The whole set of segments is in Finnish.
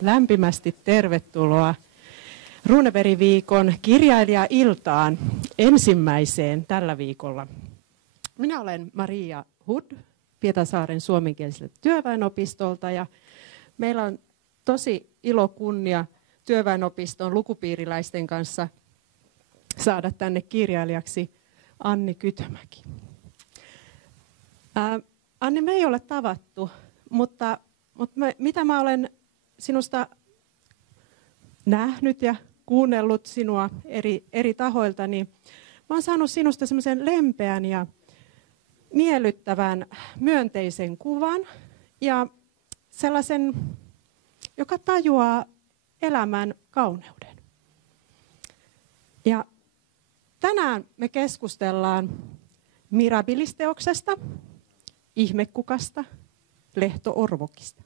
lämpimästi tervetuloa Runeberg-viikon kirjailijailtaan ensimmäiseen tällä viikolla. Minä olen Maria Hood Pietarsaaren suomenkieliseltä työväenopistolta ja meillä on tosi ilo kunnia työväenopiston lukupiiriläisten kanssa saada tänne kirjailijaksi Anni Kytömäki. Anni, me ei ole tavattu, mutta mitä mä olen sinusta nähnyt ja kuunnellut sinua eri tahoilta, niin mä oon saanut sinusta semmoisen lempeän ja miellyttävän myönteisen kuvan ja sellaisen, joka tajuaa elämän kauneuden. Ja tänään me keskustellaan Mirabilis-teoksesta, Ihmekukasta, Lehto Orvokista.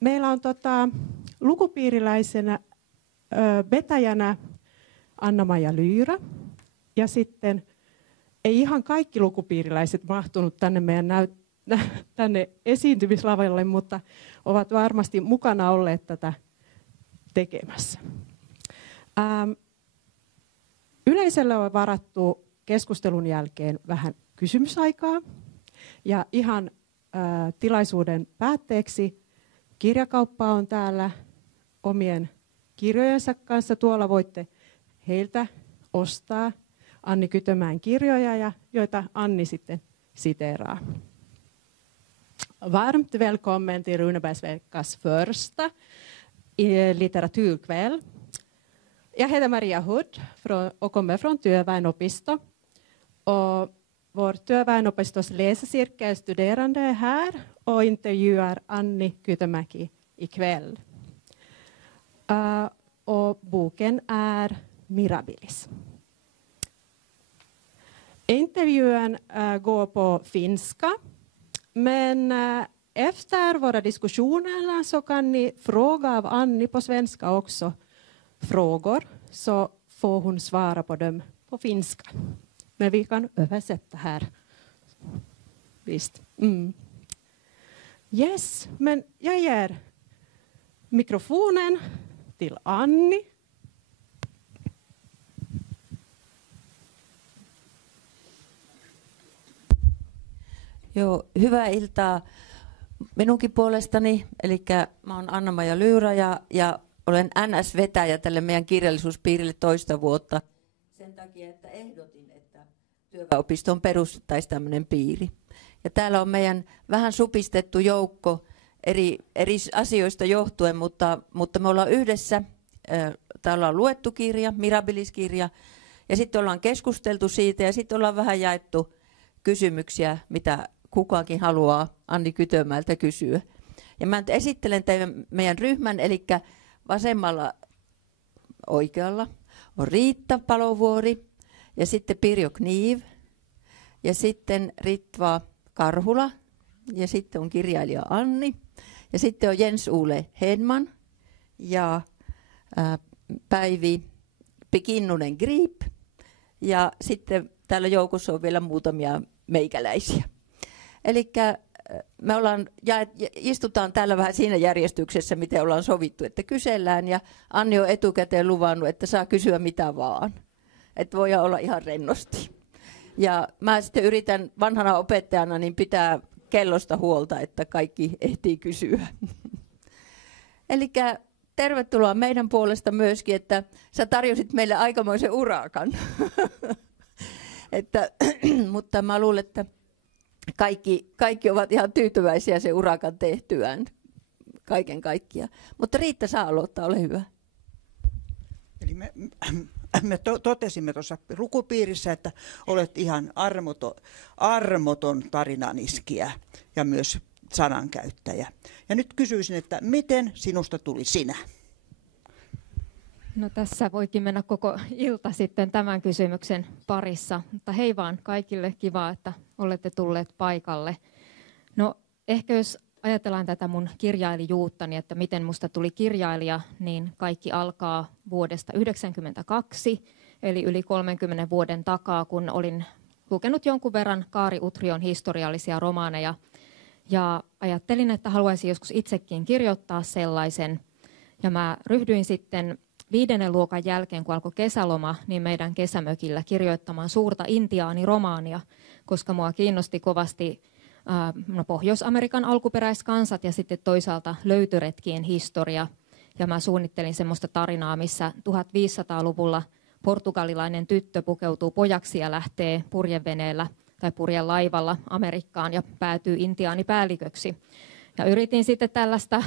Meillä on lukupiiriläisenä vetäjänä Anna-Maija Lyyrä ja sitten ei ihan kaikki lukupiiriläiset mahtunut tänne meidän tänne esiintymislavalle, mutta ovat varmasti mukana olleet tätä tekemässä. Yleisölle on varattu keskustelun jälkeen vähän kysymysaikaa ja ihan tilaisuuden päätteeksi kirjakauppa on täällä omien kirjojensa kanssa. Tuolla voitte heiltä ostaa Anni Kytömäen kirjoja, joita Anni sitten siteeraa. Varmt välkommen till Runebergsveckas första litteraturkväll. Jag heter Maria Hood och kommer från Työväenopisto. Och vår Työväenopistos läsecirkel är studerande här och intervjuar Anni Kytömäki ikväll. Och boken är Mirabilis. Intervjun går på finska, men efter våra diskussioner så kan ni fråga av Anni på svenska också frågor, så får hon svara på dem på finska. Men vi kan översätta här. Visst. Yes, men jag ger mikrofonen till Anni. Joo, hyvää iltaa minunkin puolestani. Eli mä oon Anna-Maija Lyyrä ja olen NS-vetäjä tälle meidän kirjallisuuspiirille toista vuotta. Sen takia, että ehdotin, että työväenopistoon perustettaisiin tämmöinen piiri. Ja täällä on meidän vähän supistettu joukko eri asioista johtuen, mutta me ollaan yhdessä. Täällä on luettu kirja, Mirabilis-kirja, ja sitten ollaan keskusteltu siitä ja sitten ollaan vähän jaettu kysymyksiä, mitä kukakin haluaa Anni Kytömäeltä kysyä. Ja mä esittelen teidän meidän ryhmän, eli vasemmalla oikealla on Riitta Palovuori ja sitten Pirjo Kniiv ja sitten Ritva Karhula ja sitten on kirjailija Anni ja sitten on Jens Ole Hedman ja Päivi Kinnunen Grip ja sitten täällä joukossa on vielä muutamia meikäläisiä. Eli me istutaan täällä vähän siinä järjestyksessä, miten ollaan sovittu, että kysellään. Ja Anni on etukäteen luvannut, että saa kysyä mitä vaan. Että voi olla ihan rennosti. Ja mä sitten yritän vanhana opettajana niin pitää kellosta huolta, että kaikki ehtii kysyä. Eli tervetuloa meidän puolesta myöskin, että sä tarjosit meille aikamoisen urakan. Mutta mä luulen, että kaikki ovat ihan tyytyväisiä sen urakan tehtyään kaiken kaikkiaan. Mutta Riitta saa aloittaa, ole hyvä. Eli me totesimme tuossa lukupiirissä, että olet ihan armoton tarinaniskiä ja myös sanankäyttäjä. Ja nyt kysyisin, että miten sinusta tuli sinä? No tässä voikin mennä koko ilta sitten tämän kysymyksen parissa, mutta hei vaan kaikille, kiva, että olette tulleet paikalle. No ehkä jos ajatellaan tätä mun kirjailijuuttani, että miten musta tuli kirjailija, niin kaikki alkaa vuodesta 1992, eli yli 30 vuoden takaa, kun olin lukenut jonkun verran Kaari Utrion historiallisia romaaneja. Ja ajattelin, että haluaisin joskus itsekin kirjoittaa sellaisen. Ja mä ryhdyin sitten 5. luokan jälkeen, kun alkoi kesäloma, niin meidän kesämökillä kirjoittamaan suurta intiaaniromaania, koska mua kiinnosti kovasti Pohjois-Amerikan alkuperäiskansat ja sitten toisaalta löytöretkien historia. Ja mä suunnittelin semmoista tarinaa, missä 1500-luvulla portugalilainen tyttö pukeutuu pojaksi ja lähtee purjeveneellä tai purjelaivalla Amerikkaan ja päätyy intiaanipäälliköksi. Ja yritin sitten tällaista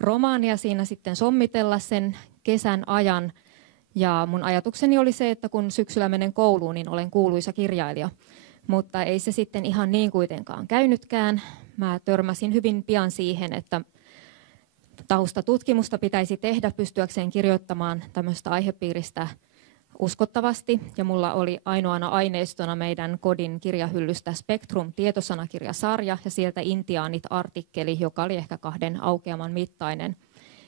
romaania siinä sitten sommitella sen kesän ajan. Ja mun ajatukseni oli se, että kun syksyllä menen kouluun, niin olen kuuluisa kirjailija. Mutta ei se sitten ihan niin kuitenkaan käynytkään. Mä törmäsin hyvin pian siihen, että taustatutkimusta pitäisi tehdä pystyäkseen kirjoittamaan tämmöistä aihepiiristä uskottavasti. Ja mulla oli ainoana aineistona meidän kodin kirjahyllystä Spektrum-tietosanakirjasarja ja sieltä Intiaanit-artikkeli, joka oli ehkä 2 aukeaman mittainen.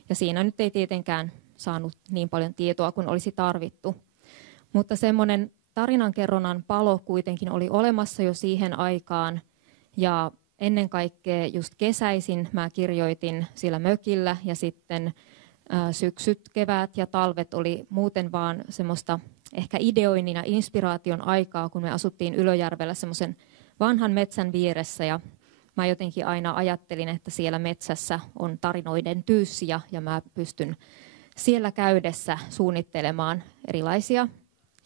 Ja siinä nyt ei tietenkään saanut niin paljon tietoa kuin olisi tarvittu. Mutta semmoinen tarinankerronnan palo kuitenkin oli olemassa jo siihen aikaan. Ja ennen kaikkea just kesäisin mä kirjoitin sillä mökillä ja sitten syksyt, keväät ja talvet oli muuten vaan semmoista ehkä ideoinnin ja inspiraation aikaa, kun me asuttiin Ylöjärvellä semmoisen vanhan metsän vieressä ja mä jotenkin aina ajattelin, että siellä metsässä on tarinoiden tyyssiä ja mä pystyn siellä käydessä suunnittelemaan erilaisia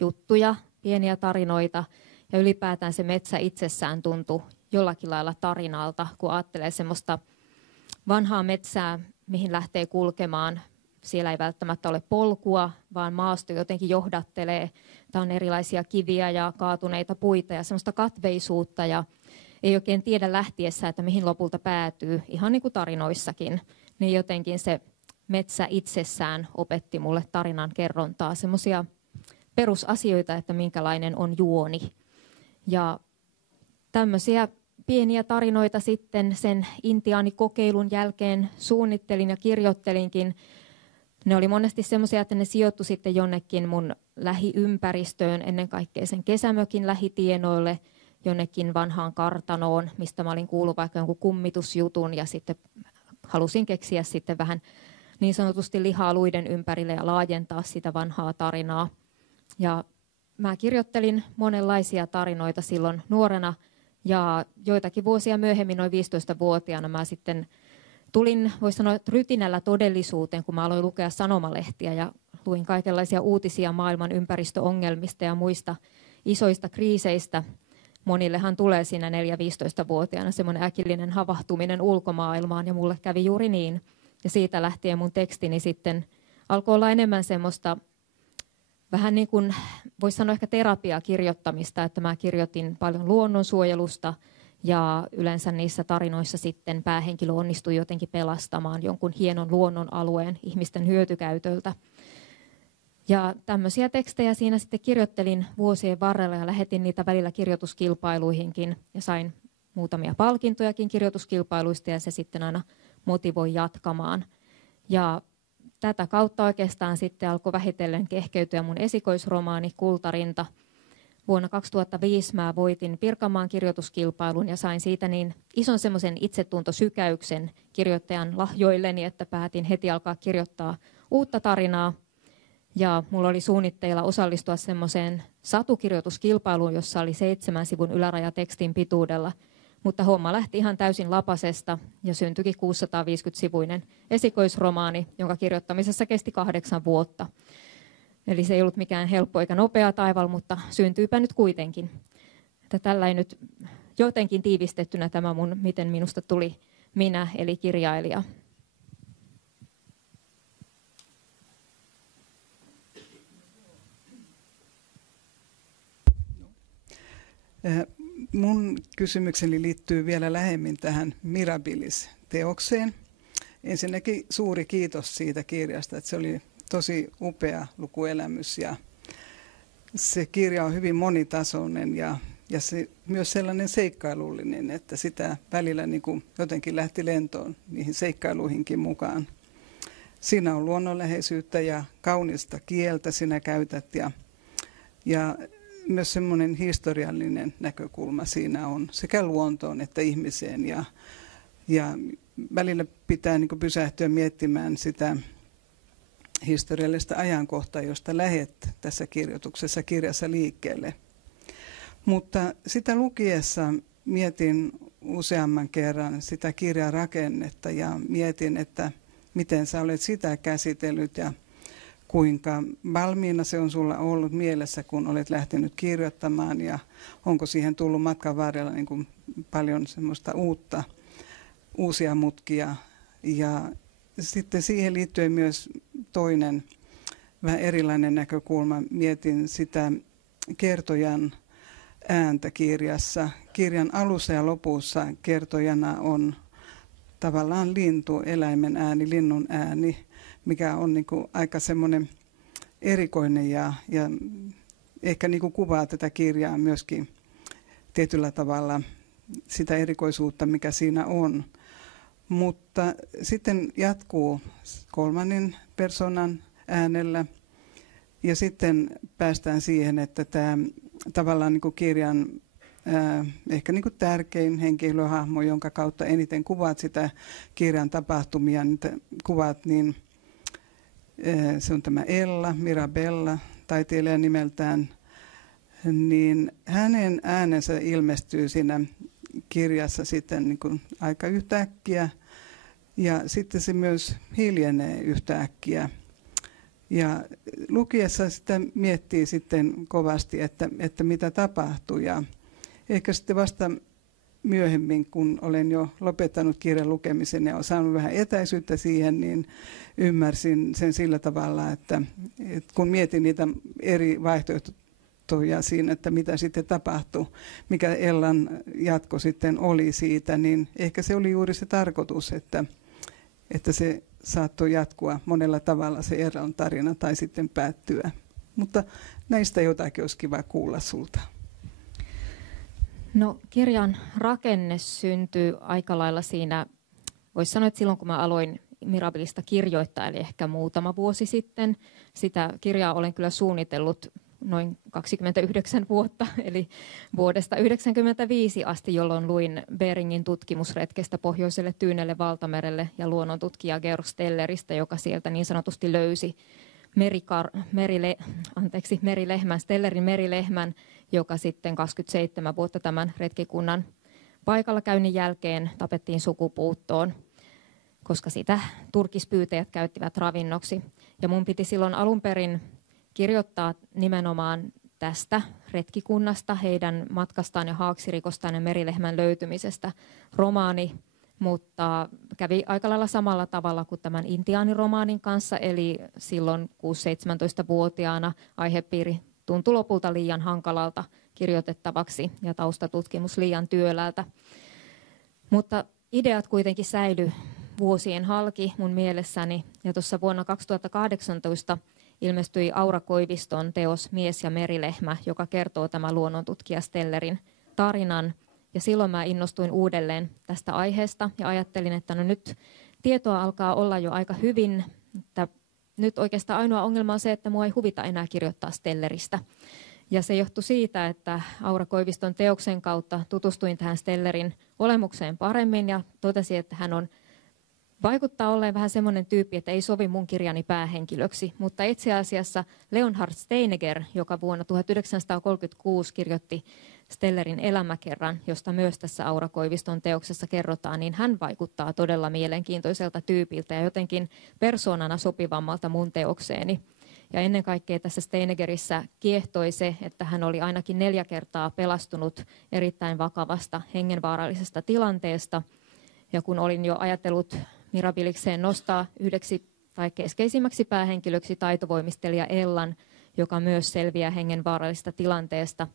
juttuja, pieniä tarinoita ja ylipäätään se metsä itsessään tuntui jollakin lailla tarinalta, kun ajattelee semmoista vanhaa metsää, mihin lähtee kulkemaan. Siellä ei välttämättä ole polkua, vaan maasto jotenkin johdattelee. Tämä on erilaisia kiviä ja kaatuneita puita ja semmoista katveisuutta ja ei oikein tiedä lähtiessä, että mihin lopulta päätyy, ihan niin kuin tarinoissakin. Niin jotenkin se metsä itsessään opetti mulle tarinan kerrontaa, semmoisia perusasioita, että minkälainen on juoni. Ja tämmöisiä pieniä tarinoita sitten sen intiaanikokeilun jälkeen suunnittelin ja kirjoittelinkin. Ne oli monesti semmoisia, että ne sijoittu sitten jonnekin mun lähiympäristöön, ennen kaikkea sen kesämökin lähitienoille, jonnekin vanhaan kartanoon, mistä mä olin kuullut vaikka jonkun kummitusjutun ja sitten halusin keksiä sitten vähän niin sanotusti lihaa luiden ympärille ja laajentaa sitä vanhaa tarinaa. Ja mä kirjoittelin monenlaisia tarinoita silloin nuorena ja joitakin vuosia myöhemmin, noin 15-vuotiaana, mä sitten tulin, voisi sanoa, rytinällä todellisuuteen, kun mä aloin lukea sanomalehtiä ja luin kaikenlaisia uutisia maailman ympäristöongelmista ja muista isoista kriiseistä. Monillehan tulee siinä 4-15-vuotiaana semmoinen äkillinen havahtuminen ulkomaailmaan ja mulle kävi juuri niin. Ja siitä lähtien mun tekstini sitten alkoi olla enemmän semmoista vähän niin kuin voisi sanoa ehkä terapiakirjoittamista, että mä kirjoitin paljon luonnonsuojelusta ja yleensä niissä tarinoissa sitten päähenkilö onnistui jotenkin pelastamaan jonkun hienon luonnonalueen ihmisten hyötykäytöltä. Ja tämmöisiä tekstejä siinä sitten kirjoittelin vuosien varrella ja lähetin niitä välillä kirjoituskilpailuihinkin ja sain muutamia palkintojakin kirjoituskilpailuista ja se sitten aina motivoi jatkamaan. Ja tätä kautta oikeastaan sitten alkoi vähitellen kehkeytyä mun esikoisromaani Kultarinta. Vuonna 2005 mä voitin Pirkanmaan kirjoituskilpailun ja sain siitä niin ison semmoisen itsetuntosykäyksen kirjoittajan lahjoilleni, että päätin heti alkaa kirjoittaa uutta tarinaa. Ja mulla oli suunnitteilla osallistua semmoiseen satukirjoituskilpailuun, jossa oli 7 sivun yläraja tekstin pituudella. Mutta homma lähti ihan täysin lapasesta ja syntyikin 650-sivuinen esikoisromaani, jonka kirjoittamisessa kesti 8 vuotta. Eli se ei ollut mikään helppo eikä nopea taival, mutta syntyypä nyt kuitenkin. Että tällä ei nyt jotenkin tiivistettynä tämä mun, miten minusta tuli minä, eli kirjailija. Mun kysymykseni liittyy vielä lähemmin tähän Mirabilis-teokseen. Ensinnäkin suuri kiitos siitä kirjasta, että se oli tosi upea lukuelämys ja se kirja on hyvin monitasoinen ja se myös sellainen seikkailullinen, että sitä välillä niin kuin jotenkin lähti lentoon niihin seikkailuihinkin mukaan. Siinä on luonnonläheisyyttä ja kaunista kieltä sinä käytät ja myös semmoinen historiallinen näkökulma siinä on sekä luontoon että ihmiseen ja Ja välillä pitää niin kuin pysähtyä miettimään sitä historiallista ajankohtaa, josta lähdet tässä kirjassa liikkeelle. Mutta sitä lukiessa mietin useamman kerran sitä kirjan rakennetta ja mietin, että miten sä olet sitä käsitellyt ja kuinka valmiina se on sulla ollut mielessä, kun olet lähtenyt kirjoittamaan ja onko siihen tullut matkan varrella niin kuin paljon semmoista uusia mutkia. Ja sitten siihen liittyen myös toinen vähän erilainen näkökulma. Mietin sitä kertojan ääntä kirjassa. Kirjan alussa ja lopussa kertojana on tavallaan lintu, eläimen ääni, linnun ääni, mikä on niin kuin aika semmoinen erikoinen ja ehkä niin kuin kuvaa tätä kirjaa myöskin tietyllä tavalla sitä erikoisuutta, mikä siinä on. Mutta sitten jatkuu kolmannen persoonan äänellä ja sitten päästään siihen, että tämä tavallaan niin kuin kirjan ehkä niin kuin tärkein henkilöhahmo, jonka kautta eniten kuvaat sitä kirjan tapahtumia, niitä kuvaat, niin se on tämä Ella, Mirabella, taiteilija nimeltään, niin hänen äänensä ilmestyy siinä kirjassa sitten niin kuin aika yhtäkkiä ja sitten se myös hiljenee yhtäkkiä. Ja lukiessa sitä miettii sitten kovasti, että mitä tapahtuu ja ehkä sitten vasta myöhemmin, kun olen jo lopettanut kirjan lukemisen ja saanut vähän etäisyyttä siihen, niin ymmärsin sen sillä tavalla, että kun mietin niitä eri vaihtoehtoja siinä, että mitä sitten tapahtui, mikä Ellan jatko sitten oli siitä, niin ehkä se oli juuri se tarkoitus, että se saattoi jatkua monella tavalla se Ellan tarina tai sitten päättyä. Mutta näistä jotakin olisi kiva kuulla sulta. No, kirjan rakenne syntyi aika lailla siinä, voisi sanoa, että silloin kun mä aloin Mirabilista kirjoittaa, eli ehkä muutama vuosi sitten. Sitä kirjaa olen kyllä suunnitellut noin 29 vuotta, eli vuodesta 1995 asti, jolloin luin Beringin tutkimusretkestä Pohjoiselle Tyynelle valtamerelle ja luonnontutkija Georg Stelleristä, joka sieltä niin sanotusti löysi Stellerin merilehmän, joka sitten 27 vuotta tämän retkikunnan paikalla käynnin jälkeen tapettiin sukupuuttoon, koska sitä turkispyytäjät käyttivät ravinnoksi. Ja mun piti silloin alun perin kirjoittaa nimenomaan tästä retkikunnasta, heidän matkastaan ja haaksirikostaan ja merilehmän löytymisestä romaani, mutta kävi aika lailla samalla tavalla kuin tämän intiaaniromaanin kanssa, eli silloin 6-17-vuotiaana aihepiiri tuntui lopulta liian hankalalta kirjoitettavaksi ja taustatutkimus liian työläältä. Mutta ideat kuitenkin säilyi vuosien halki mun mielessäni, ja tuossa vuonna 2018 ilmestyi Aura Koiviston teos Mies ja merilehmä, joka kertoo tämän luonnontutkija Stellerin tarinan. Ja silloin mä innostuin uudelleen tästä aiheesta ja ajattelin, että no nyt tietoa alkaa olla jo aika hyvin. Että nyt oikeastaan ainoa ongelma on se, että mua ei huvita enää kirjoittaa Stelleristä. Ja se johtui siitä, että Aura Koiviston teoksen kautta tutustuin tähän Stellerin olemukseen paremmin ja totesin, että hän vaikuttaa olleen vähän semmoinen tyyppi, että ei sovi mun kirjani päähenkilöksi, mutta itse asiassa Leonhard Steineger, joka vuonna 1936 kirjoitti Stellerin elämäkerran, josta myös tässä Aura Koiviston teoksessa kerrotaan, niin hän vaikuttaa todella mielenkiintoiselta tyypiltä ja jotenkin persoonana sopivammalta mun teokseeni. Ja ennen kaikkea tässä Steinegerissä kiehtoi se, että hän oli ainakin 4 kertaa pelastunut erittäin vakavasta hengenvaarallisesta tilanteesta. Ja kun olin jo ajatellut Mirabilikseen nostaa yhdeksi tai keskeisimmäksi päähenkilöksi taitovoimistelija Ellan, joka myös selviää hengenvaarallisesta tilanteesta,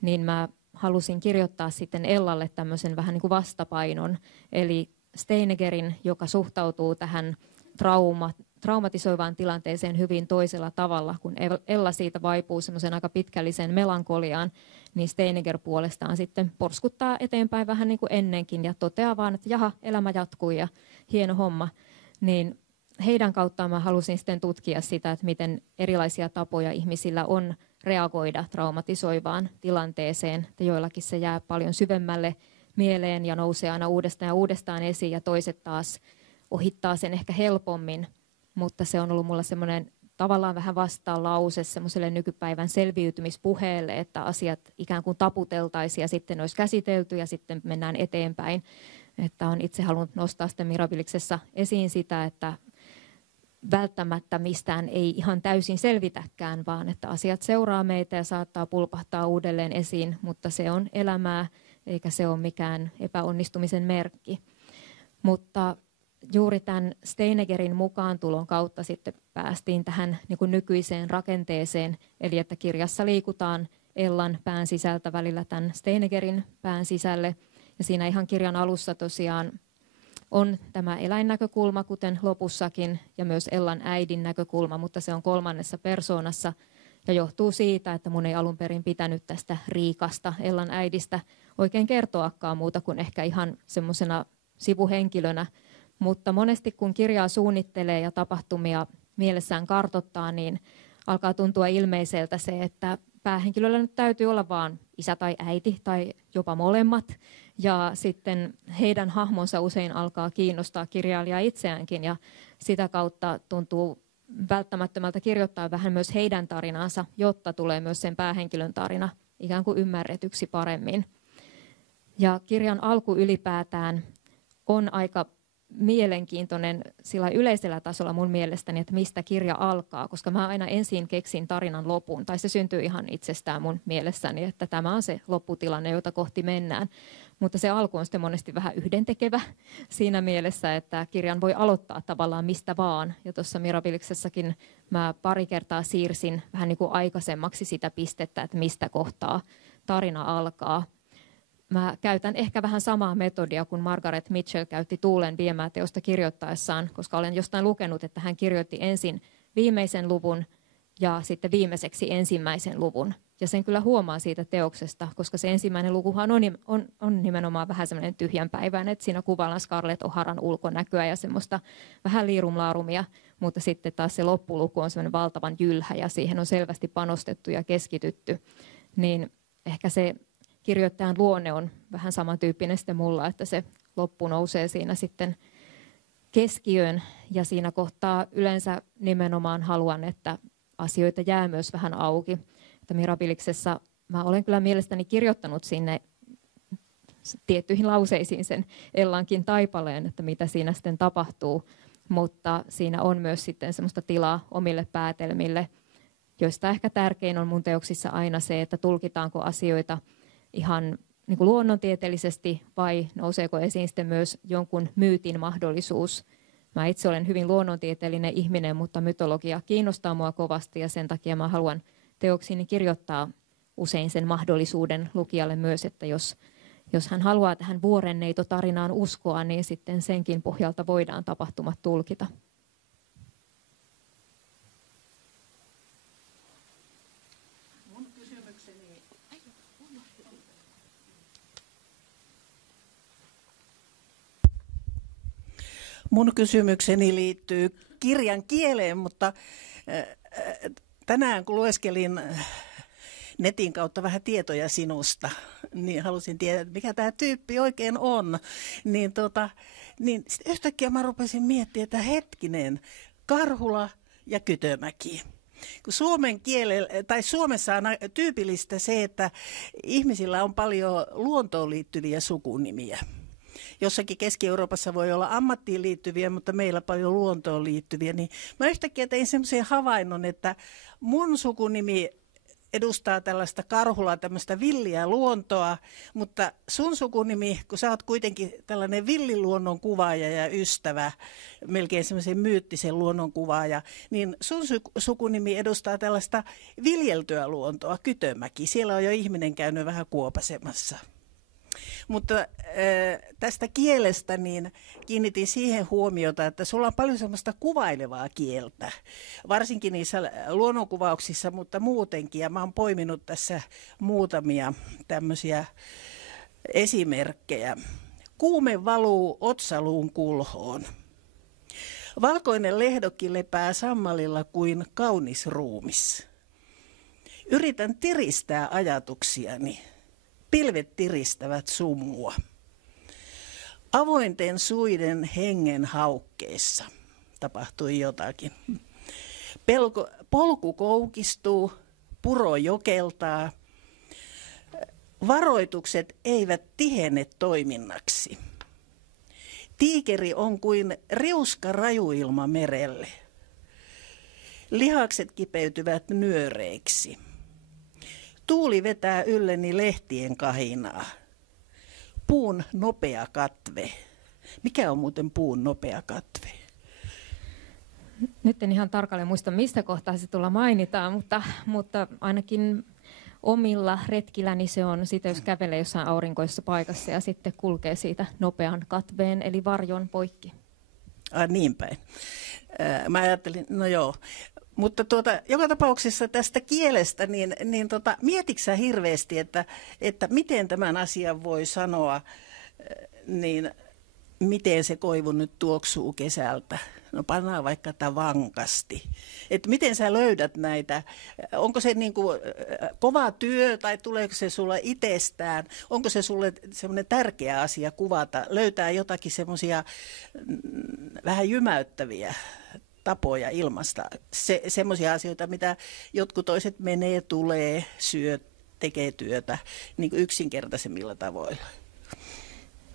niin mä halusin kirjoittaa sitten Ellalle tämmöisen vähän niin kuin vastapainon. Eli Steinegerin, joka suhtautuu tähän traumatisoivaan tilanteeseen hyvin toisella tavalla, kun Ella siitä vaipuu semmoisen aika pitkällisen melankoliaan, niin Steineger puolestaan sitten porskuttaa eteenpäin vähän niin kuin ennenkin ja toteaa vaan, että jaha, elämä jatkuu ja hieno homma. Niin heidän kauttaan mä halusin sitten tutkia sitä, että miten erilaisia tapoja ihmisillä on reagoida traumatisoivaan tilanteeseen, että joillakin se jää paljon syvemmälle mieleen ja nousee aina uudestaan ja uudestaan esiin ja toiset taas ohittaa sen ehkä helpommin, mutta se on ollut mulla semmoinen tavallaan vähän vastaan-lause semmoiselle nykypäivän selviytymispuheelle, että asiat ikään kuin taputeltaisiin ja sitten ne olisi käsitelty ja sitten mennään eteenpäin. Että olen itse halunnut nostaa sitten Mirabiliksessa esiin sitä, että välttämättä mistään ei ihan täysin selvitäkään, vaan että asiat seuraa meitä ja saattaa pulpahtaa uudelleen esiin, mutta se on elämää eikä se ole mikään epäonnistumisen merkki. Mutta juuri tämän Steinegerin mukaantulon kautta sitten päästiin tähän niin kuin nykyiseen rakenteeseen, eli että kirjassa liikutaan Ellan pään sisältä välillä tämän Steinegerin pään sisälle. Ja siinä ihan kirjan alussa tosiaan on tämä eläinnäkökulma, kuten lopussakin, ja myös Ellan äidin näkökulma, mutta se on 3. persoonassa. Ja johtuu siitä, että mun ei alun perin pitänyt tästä Riikasta, Ellan äidistä, oikein kertoakaan muuta kuin ehkä ihan semmoisena sivuhenkilönä. Mutta monesti kun kirjaa suunnittelee ja tapahtumia mielessään kartoittaa, niin alkaa tuntua ilmeiseltä se, että päähenkilöllä nyt täytyy olla vaan isä tai äiti tai jopa molemmat. Ja sitten heidän hahmonsa usein alkaa kiinnostaa kirjailijaa itseäänkin ja sitä kautta tuntuu välttämättömältä kirjoittaa vähän myös heidän tarinansa, jotta tulee myös sen päähenkilön tarina ikään kuin ymmärretyksi paremmin. Ja kirjan alku ylipäätään on aika mielenkiintoinen sillä yleisellä tasolla mun mielestäni, että mistä kirja alkaa, koska mä aina ensin keksin tarinan lopun, tai se syntyy ihan itsestään mun mielessäni, että tämä on se lopputilanne, jota kohti mennään. Mutta se alku on sitten monesti vähän yhdentekevä siinä mielessä, että kirjan voi aloittaa tavallaan mistä vaan. Ja tuossa Mirabiliksessakin mä pari kertaa siirsin vähän niin kuin aikaisemmaksi sitä pistettä, että mistä kohtaa tarina alkaa. Mä käytän ehkä vähän samaa metodia kuin Margaret Mitchell käytti Tuulen viemää teosta kirjoittaessaan, koska olen jostain lukenut, että hän kirjoitti ensin viimeisen luvun ja sitten viimeiseksi ensimmäisen luvun. Ja sen kyllä huomaa siitä teoksesta, koska se ensimmäinen lukuhan on nimenomaan vähän semmoinen tyhjänpäiväinen, että siinä kuvaillaan Scarlett O'Haran ulkonäköä ja semmoista vähän liirumlaarumia, mutta sitten taas se loppuluku on semmoinen valtavan jylhä ja siihen on selvästi panostettu ja keskitytty. Niin ehkä se kirjoittajan luonne on vähän samantyyppinen sitten mulla, että se loppu nousee siinä sitten keskiöön ja siinä kohtaa yleensä nimenomaan haluan, että asioita jää myös vähän auki. Että Mirabiliksessa mä olen kyllä mielestäni kirjoittanut sinne tiettyihin lauseisiin sen Ellankin taipaleen, että mitä siinä sitten tapahtuu, mutta siinä on myös sitten semmoista tilaa omille päätelmille, joista ehkä tärkein on mun teoksissa aina se, että tulkitaanko asioita ihan niin kuin luonnontieteellisesti vai nouseeko esiin sitten myös jonkun myytin mahdollisuus. Mä itse olen hyvin luonnontieteellinen ihminen, mutta mytologia kiinnostaa mua kovasti ja sen takia mä haluan teoksiini kirjoittaa usein sen mahdollisuuden lukijalle myös, että jos hän haluaa tähän vuorenneitotarinaan uskoa, niin sitten senkin pohjalta voidaan tapahtumat tulkita. Mun kysymykseni liittyy kirjan kieleen, mutta tänään kun lueskelin netin kautta vähän tietoja sinusta, niin halusin tietää, mikä tämä tyyppi oikein on. Niin yhtäkkiä mä rupesin miettimään, että hetkinen, Karhula ja Kytömäki. Kun Suomessa on tyypillistä se, että ihmisillä on paljon luontoon liittyviä sukunimiä. Jossakin Keski-Euroopassa voi olla ammattiin liittyviä, mutta meillä paljon luontoon liittyviä. Niin mä yhtäkkiä tein semmoisen havainnon, että mun sukunimi edustaa tällaista Karhulaa, tämmöistä villiä luontoa, mutta sun sukunimi, kun sä oot kuitenkin tällainen villiluonnon kuvaaja ja ystävä, melkein semmoisen myyttisen luonnon kuvaaja, niin sun sukunimi edustaa tällaista viljeltyä luontoa, Kytömäki. Siellä on jo ihminen käynyt vähän kuopasemassa. Mutta tästä kielestä niin kiinnitin siihen huomiota, että sulla on paljon semmoista kuvailevaa kieltä, varsinkin niissä luonnonkuvauksissa, mutta muutenkin. Ja mä oon poiminut tässä muutamia tämmöisiä esimerkkejä. Kuume valuu otsaluun kulhoon. Valkoinen lehdokki lepää sammalilla kuin kaunis ruumis. Yritän tiristää ajatuksiani. Pilvet tiristävät sumua. Avointen suiden hengen haukkeessa tapahtui jotakin. Polku koukistuu, puro jokeltaa. Varoitukset eivät tihene toiminnaksi. Tiikeri on kuin riuska rajuilma merelle. Lihakset kipeytyvät nyöreiksi. Tuuli vetää ylleni lehtien kahinaa. Puun nopea katve. Mikä on muuten puun nopea katve? Nyt en ihan tarkalleen muista, mistä kohtaa se tulla mainitaan, mutta ainakin omilla retkilläni se on sitä, jos kävelee jossain aurinkoisessa paikassa ja sitten kulkee siitä nopean katveen eli varjon poikki. Niin päin. Mä ajattelin, no joo. Mutta joka tapauksessa tästä kielestä, mietitkö sä hirveästi, että miten tämän asian voi sanoa, niin miten se koivu nyt tuoksuu kesältä? No pannaan vaikka tätä vankasti. Että miten sä löydät näitä? Onko se niin kuin kova työ tai tuleeko se sulle itsestään? Onko se sulle semmoinen tärkeä asia kuvata? Löytää jotakin semmoisia vähän jymäyttäviä tapoja ilmasta. Semmoisia asioita, mitä jotkut toiset menee, tulee, syö, tekee työtä niin kuin yksinkertaisemmilla tavoilla.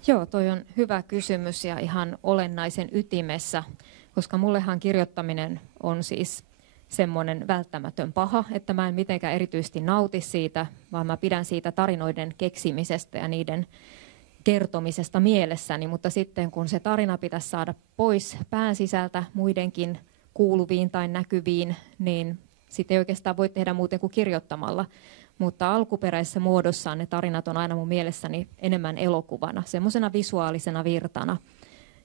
Joo, toi on hyvä kysymys ja ihan olennaisen ytimessä, koska mullehan kirjoittaminen on siis semmoinen välttämätön paha, että mä en mitenkään erityisesti nauti siitä, vaan mä pidän siitä tarinoiden keksimisestä ja niiden kertomisesta mielessäni, mutta sitten kun se tarina pitäisi saada pois pään sisältä muidenkin kuuluviin tai näkyviin, niin sitten ei oikeastaan voi tehdä muuten kuin kirjoittamalla. Mutta alkuperäisessä muodossaan ne tarinat on aina mun mielessäni enemmän elokuvana, semmoisena visuaalisena virtana.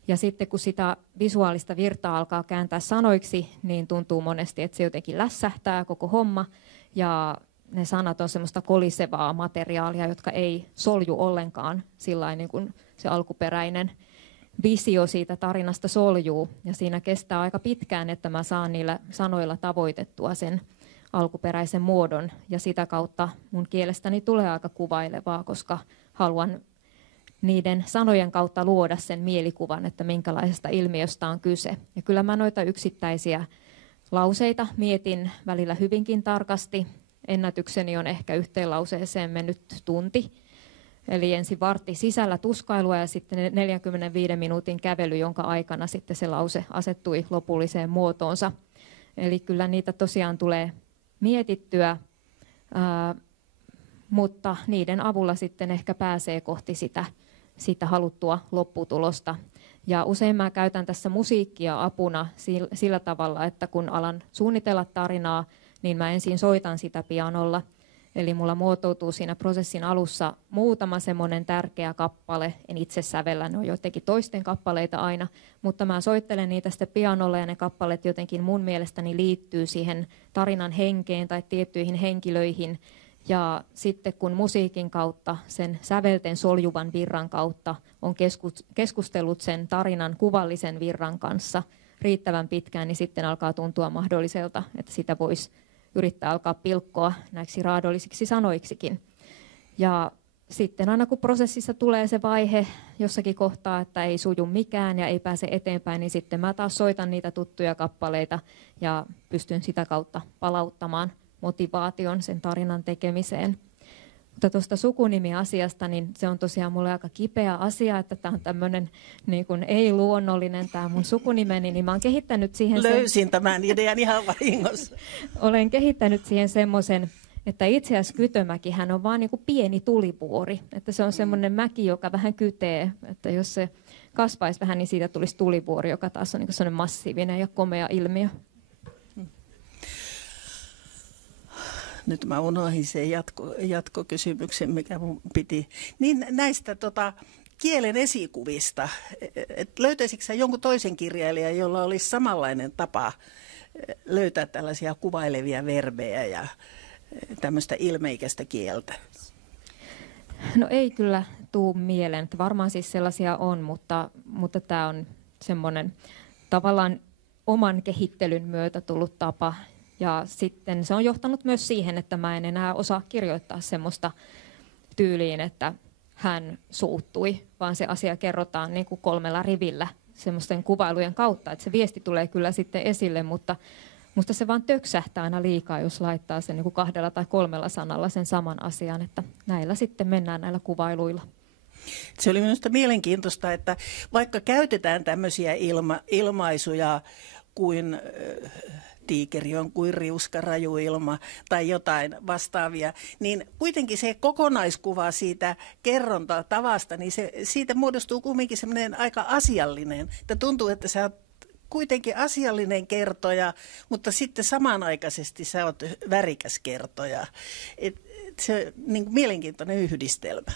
Ja sitten kun sitä visuaalista virtaa alkaa kääntää sanoiksi, niin tuntuu monesti, että se jotenkin lässähtää koko homma. Ja ne sanat on semmoista kolisevaa materiaalia, jotka ei solju ollenkaan sillain niin kuin se alkuperäinen visio siitä tarinasta soljuu. Ja siinä kestää aika pitkään, että mä saan niillä sanoilla tavoitettua sen alkuperäisen muodon. Ja sitä kautta mun kielestäni tulee aika kuvailevaa, koska haluan niiden sanojen kautta luoda sen mielikuvan, että minkälaisesta ilmiöstä on kyse. Ja kyllä mä noita yksittäisiä lauseita mietin välillä hyvinkin tarkasti. Ennätykseni on ehkä yhteen lauseeseen mennyt tunti. Eli ensin vartti sisällä tuskailua ja sitten 45 minuutin kävely, jonka aikana sitten se lause asettui lopulliseen muotoonsa. Eli kyllä niitä tosiaan tulee mietittyä, mutta niiden avulla sitten ehkä pääsee kohti sitä haluttua lopputulosta. Ja usein mä käytän tässä musiikkia apuna sillä tavalla, että kun alan suunnitella tarinaa, niin mä ensin soitan sitä pianolla. Eli mulla muotoutuu siinä prosessin alussa muutama semmoinen tärkeä kappale. En itse sävellä, ne on jotenkin toisten kappaleita aina, mutta mä soittelen niitä sitten pianolla ja ne kappaleet jotenkin mun mielestäni liittyy siihen tarinan henkeen tai tiettyihin henkilöihin. Ja sitten kun musiikin kautta, sen sävelten soljuvan virran kautta on keskustellut sen tarinan kuvallisen virran kanssa riittävän pitkään, niin sitten alkaa tuntua mahdolliselta, että sitä voisi yrittää alkaa pilkkoa näiksi raadollisiksi sanoiksikin. Ja sitten aina kun prosessissa tulee se vaihe jossakin kohtaa, että ei suju mikään ja ei pääse eteenpäin, niin sitten mä taas soitan niitä tuttuja kappaleita ja pystyn sitä kautta palauttamaan motivaation sen tarinan tekemiseen. Mutta tuosta sukunimi-asiasta, niin se on tosiaan mulle aika kipeä asia, että tämä on tämmöinen niin kuin ei-luonnollinen tämä mun sukunimeni, niin mä oon kehittänyt siihen... Löysin tämän idean ihan vahingossa. Olen kehittänyt siihen semmoisen, että itse asiassa Kytömäkihän on vaan niin kuin pieni tulivuori, että se on semmoinen mäki, joka vähän kytee, että jos se kasvaisi vähän, niin siitä tulisi tulivuori, joka taas on niin kuin semmoinen massiivinen ja komea ilmiö. Nyt mä unohdin sen jatkokysymyksen, mikä mun piti. Niin näistä kielen esikuvista, että löytäisikö sä jonkun toisen kirjailijan, jolla olisi samanlainen tapa löytää tällaisia kuvailevia verbejä ja tämmöistä ilmeikästä kieltä? No ei kyllä tuu mieleen. Varmaan siis sellaisia on, mutta tämä on semmoinen tavallaan oman kehittelyn myötä tullut tapa. Ja sitten se on johtanut myös siihen, että mä en enää osaa kirjoittaa semmoista tyyliin, että hän suuttui, vaan se asia kerrotaan niin kuin 3 rivillä semmoisten kuvailujen kautta, että se viesti tulee kyllä sitten esille, mutta musta se vaan töksähtää aina liikaa, jos laittaa sen niin kuin 2 tai 3 sanalla sen saman asian, että näillä sitten mennään näillä kuvailuilla. Se oli minusta mielenkiintoista, että vaikka käytetään tämmöisiä ilmaisuja kuin tiikeri on kuin riuska, raju ilma tai jotain vastaavia, niin kuitenkin se kokonaiskuva siitä kerrontatavasta, niin siitä muodostuu kuitenkin semmoinen aika asiallinen. Että tuntuu, että sä oot kuitenkin asiallinen kertoja, mutta sitten samanaikaisesti sä oot värikäs kertoja. Se on niin kuin mielenkiintoinen yhdistelmä.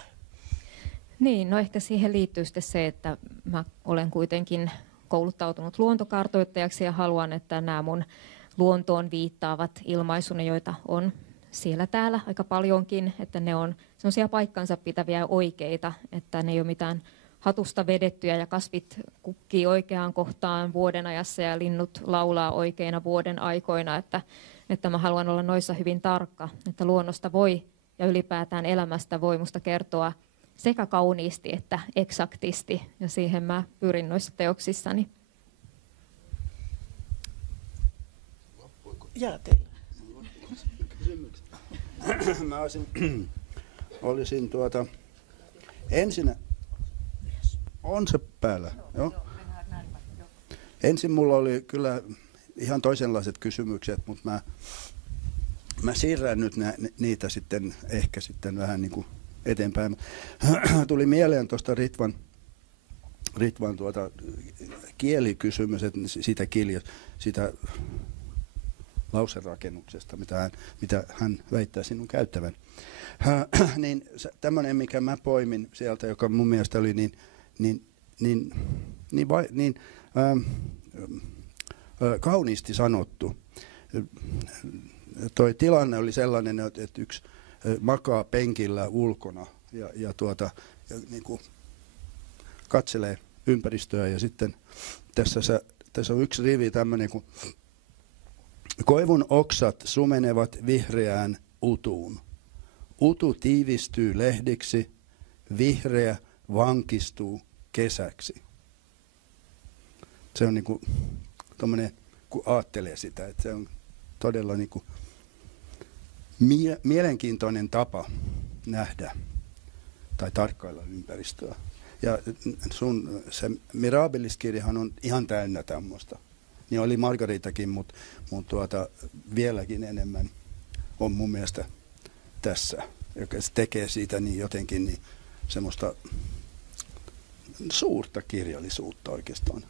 Niin, no ehkä siihen liittyy sitten se, että mä olen kuitenkin kouluttautunut luontokartoittajaksi ja haluan, että nämä mun luontoon viittaavat ilmaisuni, joita on siellä täällä aika paljonkin, että ne on sellaisia paikkansa pitäviä oikeita, että ne ei ole mitään hatusta vedettyjä ja kasvit kukkii oikeaan kohtaan vuoden ajassa ja linnut laulaa oikeina vuoden aikoina, että mä haluan olla noissa hyvin tarkka, että luonnosta voi ja ylipäätään elämästä voi musta kertoa sekä kauniisti että eksaktisti, ja siihen mä pyrin noissa teoksissani. Jaa, teillä. Mä olisin ensin, on se päällä, joo. Ensin mulla oli kyllä ihan toisenlaiset kysymykset, mutta mä siirrän nyt niitä sitten ehkä sitten vähän niin kuin eteenpäin. Tuli mieleen tuosta Ritvan kielikysymys, että siitä lauserakennuksesta, mitä hän väittää sinun käyttävän. Niin tämmöinen, mikä mä poimin sieltä, joka mun mielestä oli kauniisti sanottu. Toi tilanne oli sellainen, että yksi makaa penkillä ulkona ja niin kuin katselee ympäristöä, ja sitten tässä on yksi rivi tämmöinen, kun koivun oksat sumenevat vihreään utuun. Utu tiivistyy lehdiksi, vihreä vankistuu kesäksi. Se on niin kuin tommoinen, kun ajattelee sitä, että se on todella niin kuin mielenkiintoinen tapa nähdä tai tarkkailla ympäristöä. Ja se Mirabilis-kirjahan on ihan täynnä tämmöistä. Niin oli Margaritakin, mutta vieläkin enemmän on mun mielestä tässä, joka tekee siitä niin jotenkin niin semmoista suurta kirjallisuutta oikeastaan.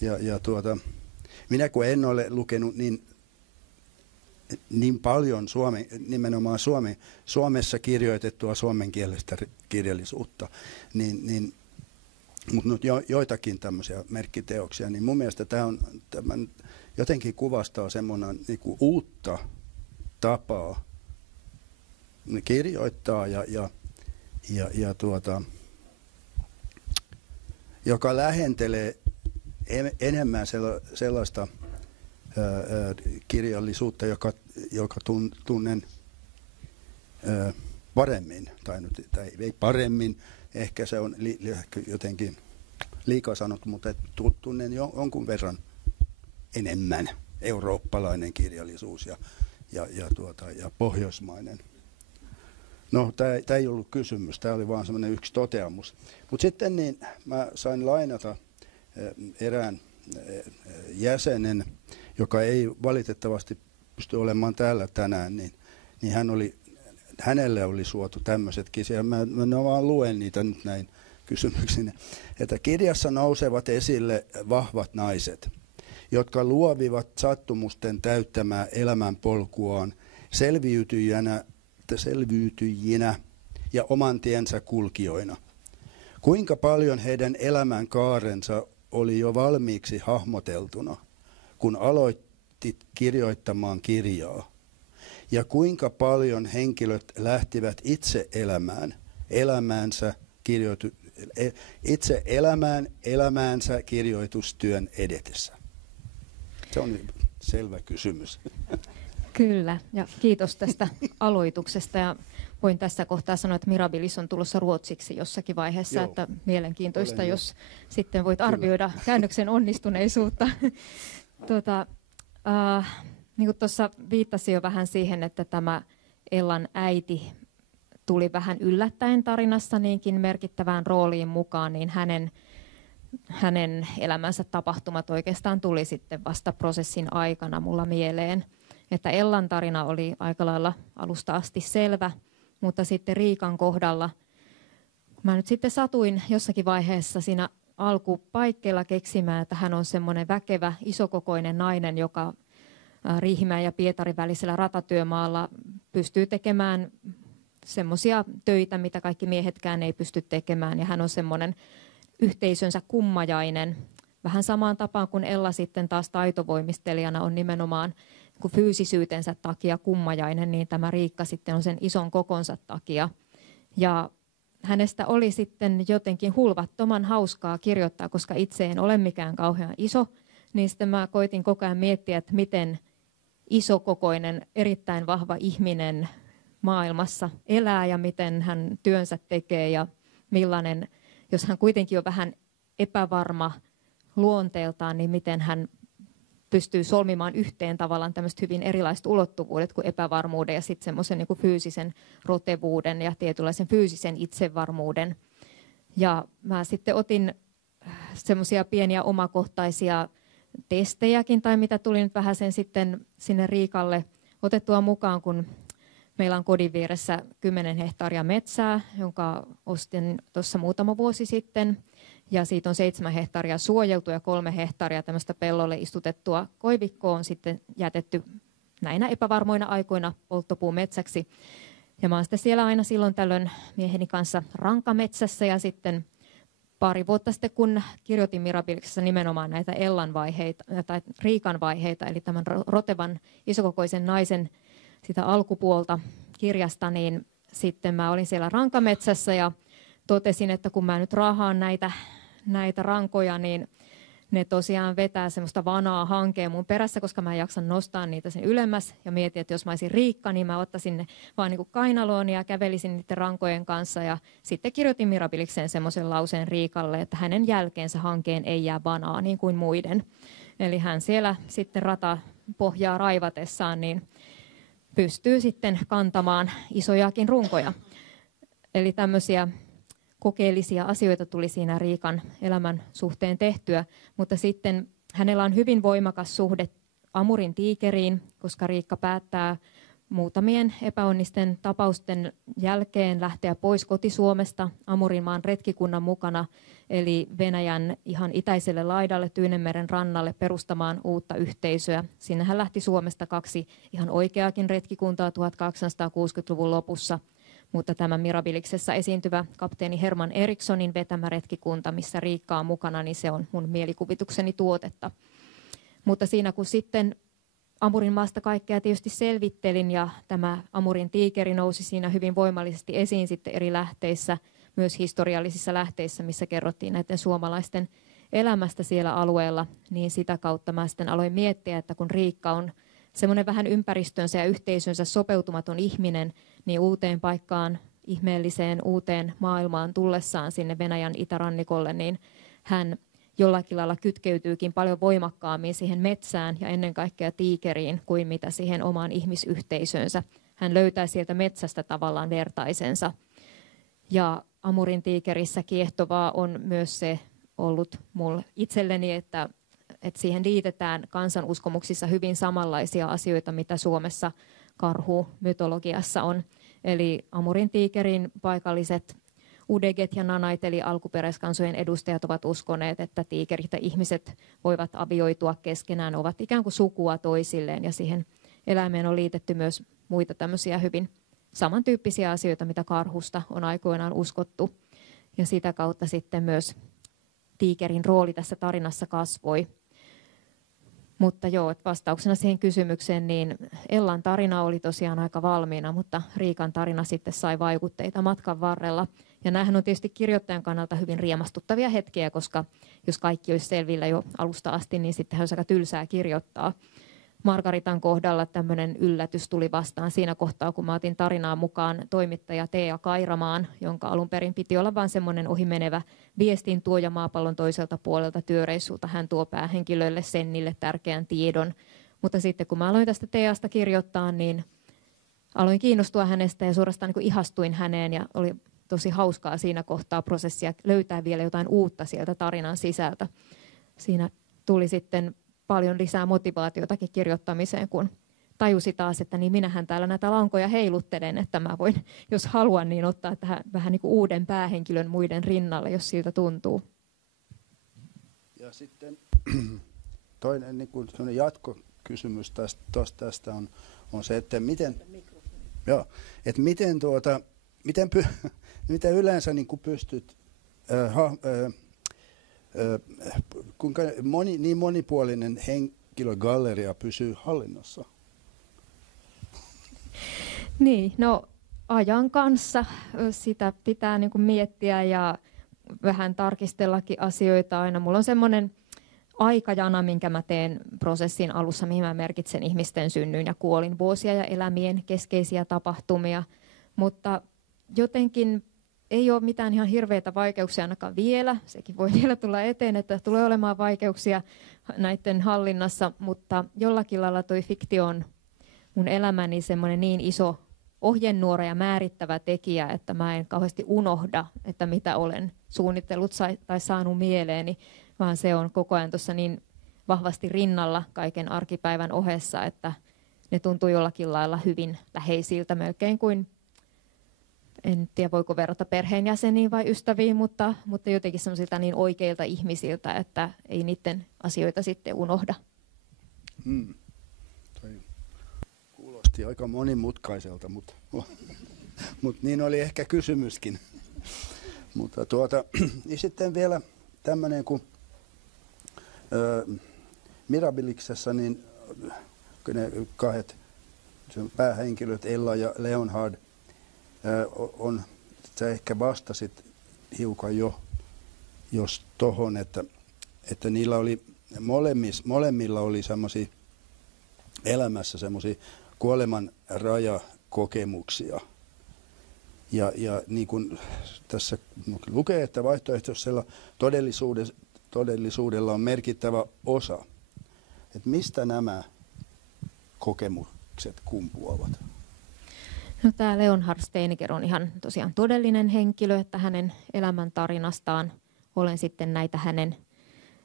Ja minä kun en ole lukenut niin paljon nimenomaan Suomessa kirjoitettua suomenkielistä kirjallisuutta, mutta nyt joitakin tämmöisiä merkkiteoksia, niin mun mielestä tämän jotenkin kuvastaa semmoinen niin kuin uutta tapaa kirjoittaa joka lähentelee enemmän sellaista kirjallisuutta, joka tunnen paremmin, tai ei paremmin, ehkä se on jotenkin liikaa sanottu, mutta tunnen jonkun verran enemmän eurooppalainen kirjallisuus ja pohjoismainen. No, tämä ei ollut kysymys, tämä oli vaan semmoinen yksi toteamus. Mutta sitten niin mä sain lainata erään jäsenen, joka ei valitettavasti pysty olemaan täällä tänään, niin hänelle oli suotu tämmöisetkin. Mä vaan luen niitä nyt näin kysymyksinä. Että kirjassa nousevat esille vahvat naiset, jotka luovivat sattumusten täyttämää elämänpolkuaan selviytyjinä ja oman tiensä kulkijoina. Kuinka paljon heidän elämänkaarensa oli jo valmiiksi hahmoteltuna, kun aloitit kirjoittamaan kirjaa, ja kuinka paljon henkilöt lähtivät itse elämäänsä kirjoitustyön edetessä. Se on selvä kysymys. Kyllä, ja kiitos tästä aloituksesta. Ja voin tässä kohtaa sanoa, että Mirabilis on tulossa ruotsiksi jossakin vaiheessa, Joo. että mielenkiintoista, Olen jos sitten voit arvioida käännöksen onnistuneisuutta. Niin kuin tuossa viittasin jo vähän siihen, että tämä Ellan äiti tuli vähän yllättäen tarinassa niinkin merkittävään rooliin mukaan, niin hänen elämänsä tapahtumat oikeastaan tuli sitten vasta prosessin aikana mulla mieleen. Että Ellan tarina oli aika lailla alusta asti selvä, mutta sitten Riikan kohdalla mä nyt sitten satuin jossakin vaiheessa siinä alkupaikkeilla keksimään, että hän on semmoinen väkevä, isokokoinen nainen, joka Riihimäen ja Pietarin välisellä ratatyömaalla pystyy tekemään semmoisia töitä, mitä kaikki miehetkään ei pysty tekemään. Ja hän on semmoinen yhteisönsä kummajainen. Vähän samaan tapaan kuin Ella sitten taas taitovoimistelijana on nimenomaan fyysisyytensä takia kummajainen, niin tämä Riikka sitten on sen ison kokonsa takia. Ja hänestä oli sitten jotenkin hulvattoman hauskaa kirjoittaa, koska itse en ole mikään kauhean iso, niin sitten mä koitin koko ajan miettiä, että miten isokokoinen, erittäin vahva ihminen maailmassa elää ja miten hän työnsä tekee ja millainen, jos hän kuitenkin on vähän epävarma luonteeltaan, niin miten hän pystyy solmimaan yhteen tavallaan tämmöiset hyvin erilaiset ulottuvuudet kuin epävarmuuden ja sitten semmoisen niin kuin fyysisen rotevuuden ja tietynlaisen fyysisen itsevarmuuden. Ja mä sitten otin semmoisia pieniä omakohtaisia testejäkin tai mitä tuli nyt vähän sen sitten sinne Riikalle otettua mukaan, kun meillä on kodin vieressä 10 hehtaaria metsää, jonka ostin tuossa muutama vuosi sitten. Ja siitä on 7 hehtaaria suojeltu ja 3 hehtaaria tämmöistä pellolle istutettua koivikkoa on sitten jätetty näinä epävarmoina aikoina polttopuumetsäksi. Ja mä oon sitten siellä aina silloin tällöin mieheni kanssa rankametsässä ja sitten pari vuotta sitten, kun kirjoitin Mirabiliksessa nimenomaan näitä Ellan vaiheita tai Riikan vaiheita, eli tämän rotevan isokokoisen naisen sitä alkupuolta kirjasta, niin sitten mä olin siellä rankametsässä ja totesin, että kun mä nyt raahaan näitä rankoja, niin ne tosiaan vetää semmoista vanaa hankea mun perässä, koska mä en jaksa nostaa niitä sen ylemmäs. Ja mietin, että jos mä olisin Riikka, niin mä ottaisin ne vaan niin kuin kainaloon ja kävelisin niiden rankojen kanssa. Ja sitten kirjoitin Mirabilikseen semmoisen lauseen Riikalle, että hänen jälkeensä hankeen ei jää vanaa niin kuin muiden. Eli hän siellä sitten ratapohjaa raivatessaan niin pystyy sitten kantamaan isojakin runkoja. Eli tämmöisiä kokeellisia asioita tuli siinä Riikan elämän suhteen tehtyä, mutta sitten hänellä on hyvin voimakas suhde Amurin tiikeriin, koska Riikka päättää muutamien epäonnisten tapausten jälkeen lähteä pois koti-Suomesta Amurinmaan retkikunnan mukana, eli Venäjän ihan itäiselle laidalle Tyynenmeren rannalle perustamaan uutta yhteisöä. Sinne hän lähti Suomesta 2 ihan oikeaakin retkikuntaa 1860-luvun lopussa, mutta tämä Mirabiliksessa esiintyvä kapteeni Herman Erikssonin vetämä retkikunta, missä Riikka on mukana, niin se on mun mielikuvitukseni tuotetta. Mutta siinä kun sitten Amurin maasta kaikkea tietysti selvittelin ja tämä Amurin tiikeri nousi siinä hyvin voimallisesti esiin sitten eri lähteissä, myös historiallisissa lähteissä, missä kerrottiin näiden suomalaisten elämästä siellä alueella, niin sitä kautta mä sitten aloin miettiä, että kun Riikka on semmoinen vähän ympäristönsä ja yhteisönsä sopeutumaton ihminen, niin uuteen paikkaan, ihmeelliseen uuteen maailmaan tullessaan sinne Venäjän itärannikolle, niin hän jollakin lailla kytkeytyykin paljon voimakkaammin siihen metsään ja ennen kaikkea tiikeriin kuin mitä siihen omaan ihmisyhteisönsä. Hän löytää sieltä metsästä tavallaan vertaisensa. Ja Amurin tiikerissä kiehtovaa on myös se ollut mulle itselleni, että siihen liitetään kansanuskomuksissa hyvin samanlaisia asioita, mitä Suomessa karhumytologiassa on. Eli Amurin tiikerin paikalliset udeget ja nanait, eli alkuperäiskansojen edustajat, ovat uskoneet, että tiikerit ja ihmiset voivat avioitua keskenään, ovat ikään kuin sukua toisilleen. Ja siihen eläimeen on liitetty myös muita tämmöisiä hyvin samantyyppisiä asioita, mitä karhusta on aikoinaan uskottu. Ja sitä kautta sitten myös tiikerin rooli tässä tarinassa kasvoi. Mutta joo, että vastauksena siihen kysymykseen, niin Ellan tarina oli tosiaan aika valmiina, mutta Riikan tarina sitten sai vaikutteita matkan varrella. Ja näähän on tietysti kirjoittajan kannalta hyvin riemastuttavia hetkiä, koska jos kaikki olisi selvillä jo alusta asti, niin sitten olisi aika tylsää kirjoittaa. Margaritan kohdalla tämmöinen yllätys tuli vastaan siinä kohtaa, kun mä otin tarinaan mukaan toimittaja Tea Kairamaan, jonka alun perin piti olla vain semmoinen ohimenevä viestin tuoja maapallon toiselta puolelta työreissulta. Hän tuo päähenkilölle Sennille tärkeän tiedon. Mutta sitten kun mä aloin tästä Teasta kirjoittaa, niin aloin kiinnostua hänestä ja suorastaan niin kuin ihastuin häneen ja oli tosi hauskaa siinä kohtaa prosessia löytää vielä jotain uutta sieltä tarinan sisältä. Siinä tuli sitten paljon lisää motivaatiotakin kirjoittamiseen, kun tajusi taas, että niin minähän täällä näitä lankoja heiluttelen, että mä voin, jos haluan, niin ottaa tähän vähän niin kuin uuden päähenkilön muiden rinnalle, jos siltä tuntuu. Ja sitten toinen niin kuin jatkokysymys tästä on se, että miten yleensä niin kuin pystyt kuinka niin monipuolinen henkilögalleria pysyy hallinnassa? Niin, no ajan kanssa sitä pitää niin kuin miettiä ja vähän tarkistellakin asioita aina. Mulla on semmoinen aikajana, minkä mä teen prosessin alussa, mihin mä merkitsen ihmisten synnyin ja kuolin vuosia ja elämien keskeisiä tapahtumia, mutta jotenkin ei ole mitään ihan hirveitä vaikeuksia ainakaan vielä. Sekin voi vielä tulla eteen, että tulee olemaan vaikeuksia näiden hallinnassa, mutta jollakin lailla toi fiktio on mun elämäni semmoinen niin iso ohjenuora ja määrittävä tekijä, että mä en kauheasti unohda, että mitä olen suunnitellut tai saanut mieleeni, vaan se on koko ajan tuossa niin vahvasti rinnalla kaiken arkipäivän ohessa, että ne tuntuu jollakin lailla hyvin läheisiltä, melkein kuin, en tiedä voiko verrata perheenjäseniin vai ystäviin, mutta jotenkin sellaisilta niin oikeilta ihmisiltä, että ei niiden asioita sitten unohda. Kuulosti aika monimutkaiselta, mutta niin oli ehkä kysymyskin. Mutta niin sitten vielä tämmöinen, kun Mirabiliksessa niin ne kahdet päähenkilöt Ella ja Leonhard sä ehkä vastasit hiukan jo jos tohon, että niillä oli molemmilla oli semmoisia elämässä semmoisia kuoleman rajakokemuksia. Ja niin kuin tässä lukee, että vaihtoehtoisella todellisuudella on merkittävä osa. Että mistä nämä kokemukset kumpuavat? No, tämä Leonhard Steiniger on ihan tosiaan todellinen henkilö, että hänen elämäntarinastaan olen sitten näitä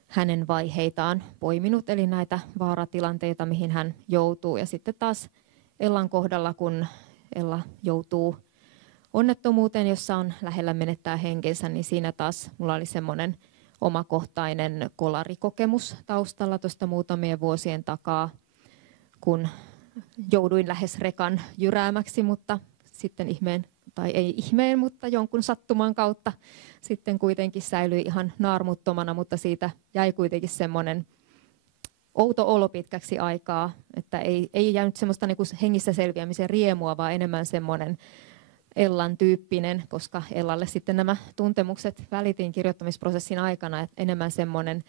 hänen vaiheitaan poiminut, eli näitä vaaratilanteita, mihin hän joutuu. Ja sitten taas Ellan kohdalla, kun Ella joutuu onnettomuuteen, jossa on lähellä menettää henkensä, niin siinä taas mulla oli semmoinen omakohtainen kolarikokemus taustalla tuosta muutamien vuosien takaa, kun jouduin lähes rekan jyräämäksi, mutta sitten mutta jonkun sattuman kautta sitten kuitenkin säilyi ihan naarmuttomana, mutta siitä jäi kuitenkin semmoinen outo olo pitkäksi aikaa, että ei jäänyt semmoista niin kuin hengissä selviämisen riemua, vaan enemmän semmoinen Ellan tyyppinen, koska Ellalle sitten nämä tuntemukset välitin kirjoittamisprosessin aikana, että enemmän semmoinen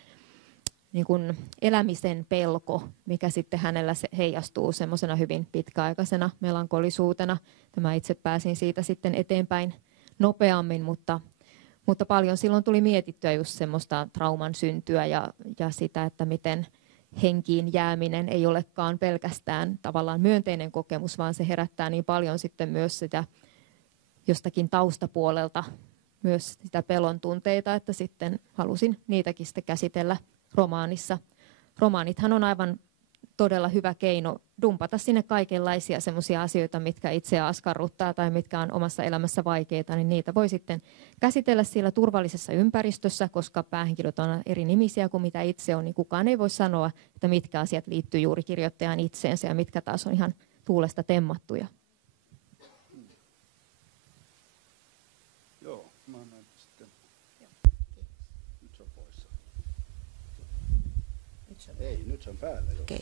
niin kuin elämisen pelko, mikä sitten hänellä heijastuu semmoisena hyvin pitkäaikaisena melankolisuutena. Mä itse pääsin siitä sitten eteenpäin nopeammin, mutta paljon silloin tuli mietittyä just semmoista trauman syntyä ja sitä, että miten henkiin jääminen ei olekaan pelkästään tavallaan myönteinen kokemus, vaan se herättää niin paljon sitten myös sitä jostakin taustapuolelta myös sitä pelon tunteita, että sitten halusin niitäkin sitten käsitellä romaanissa. Romaanithan on aivan todella hyvä keino dumpata sinne kaikenlaisia semmoisia asioita, mitkä itseä askarruttaa tai mitkä on omassa elämässä vaikeita, niin niitä voi sitten käsitellä siellä turvallisessa ympäristössä, koska päähenkilöt on eri nimisiä kuin mitä itse on, niin kukaan ei voi sanoa, että mitkä asiat liittyy juuri kirjoittajan itseensä ja mitkä taas on ihan tuulesta temmattuja. Joo, mä annan sitten. Nyt se on poissa. Ei, nyt se on päällä. Okay.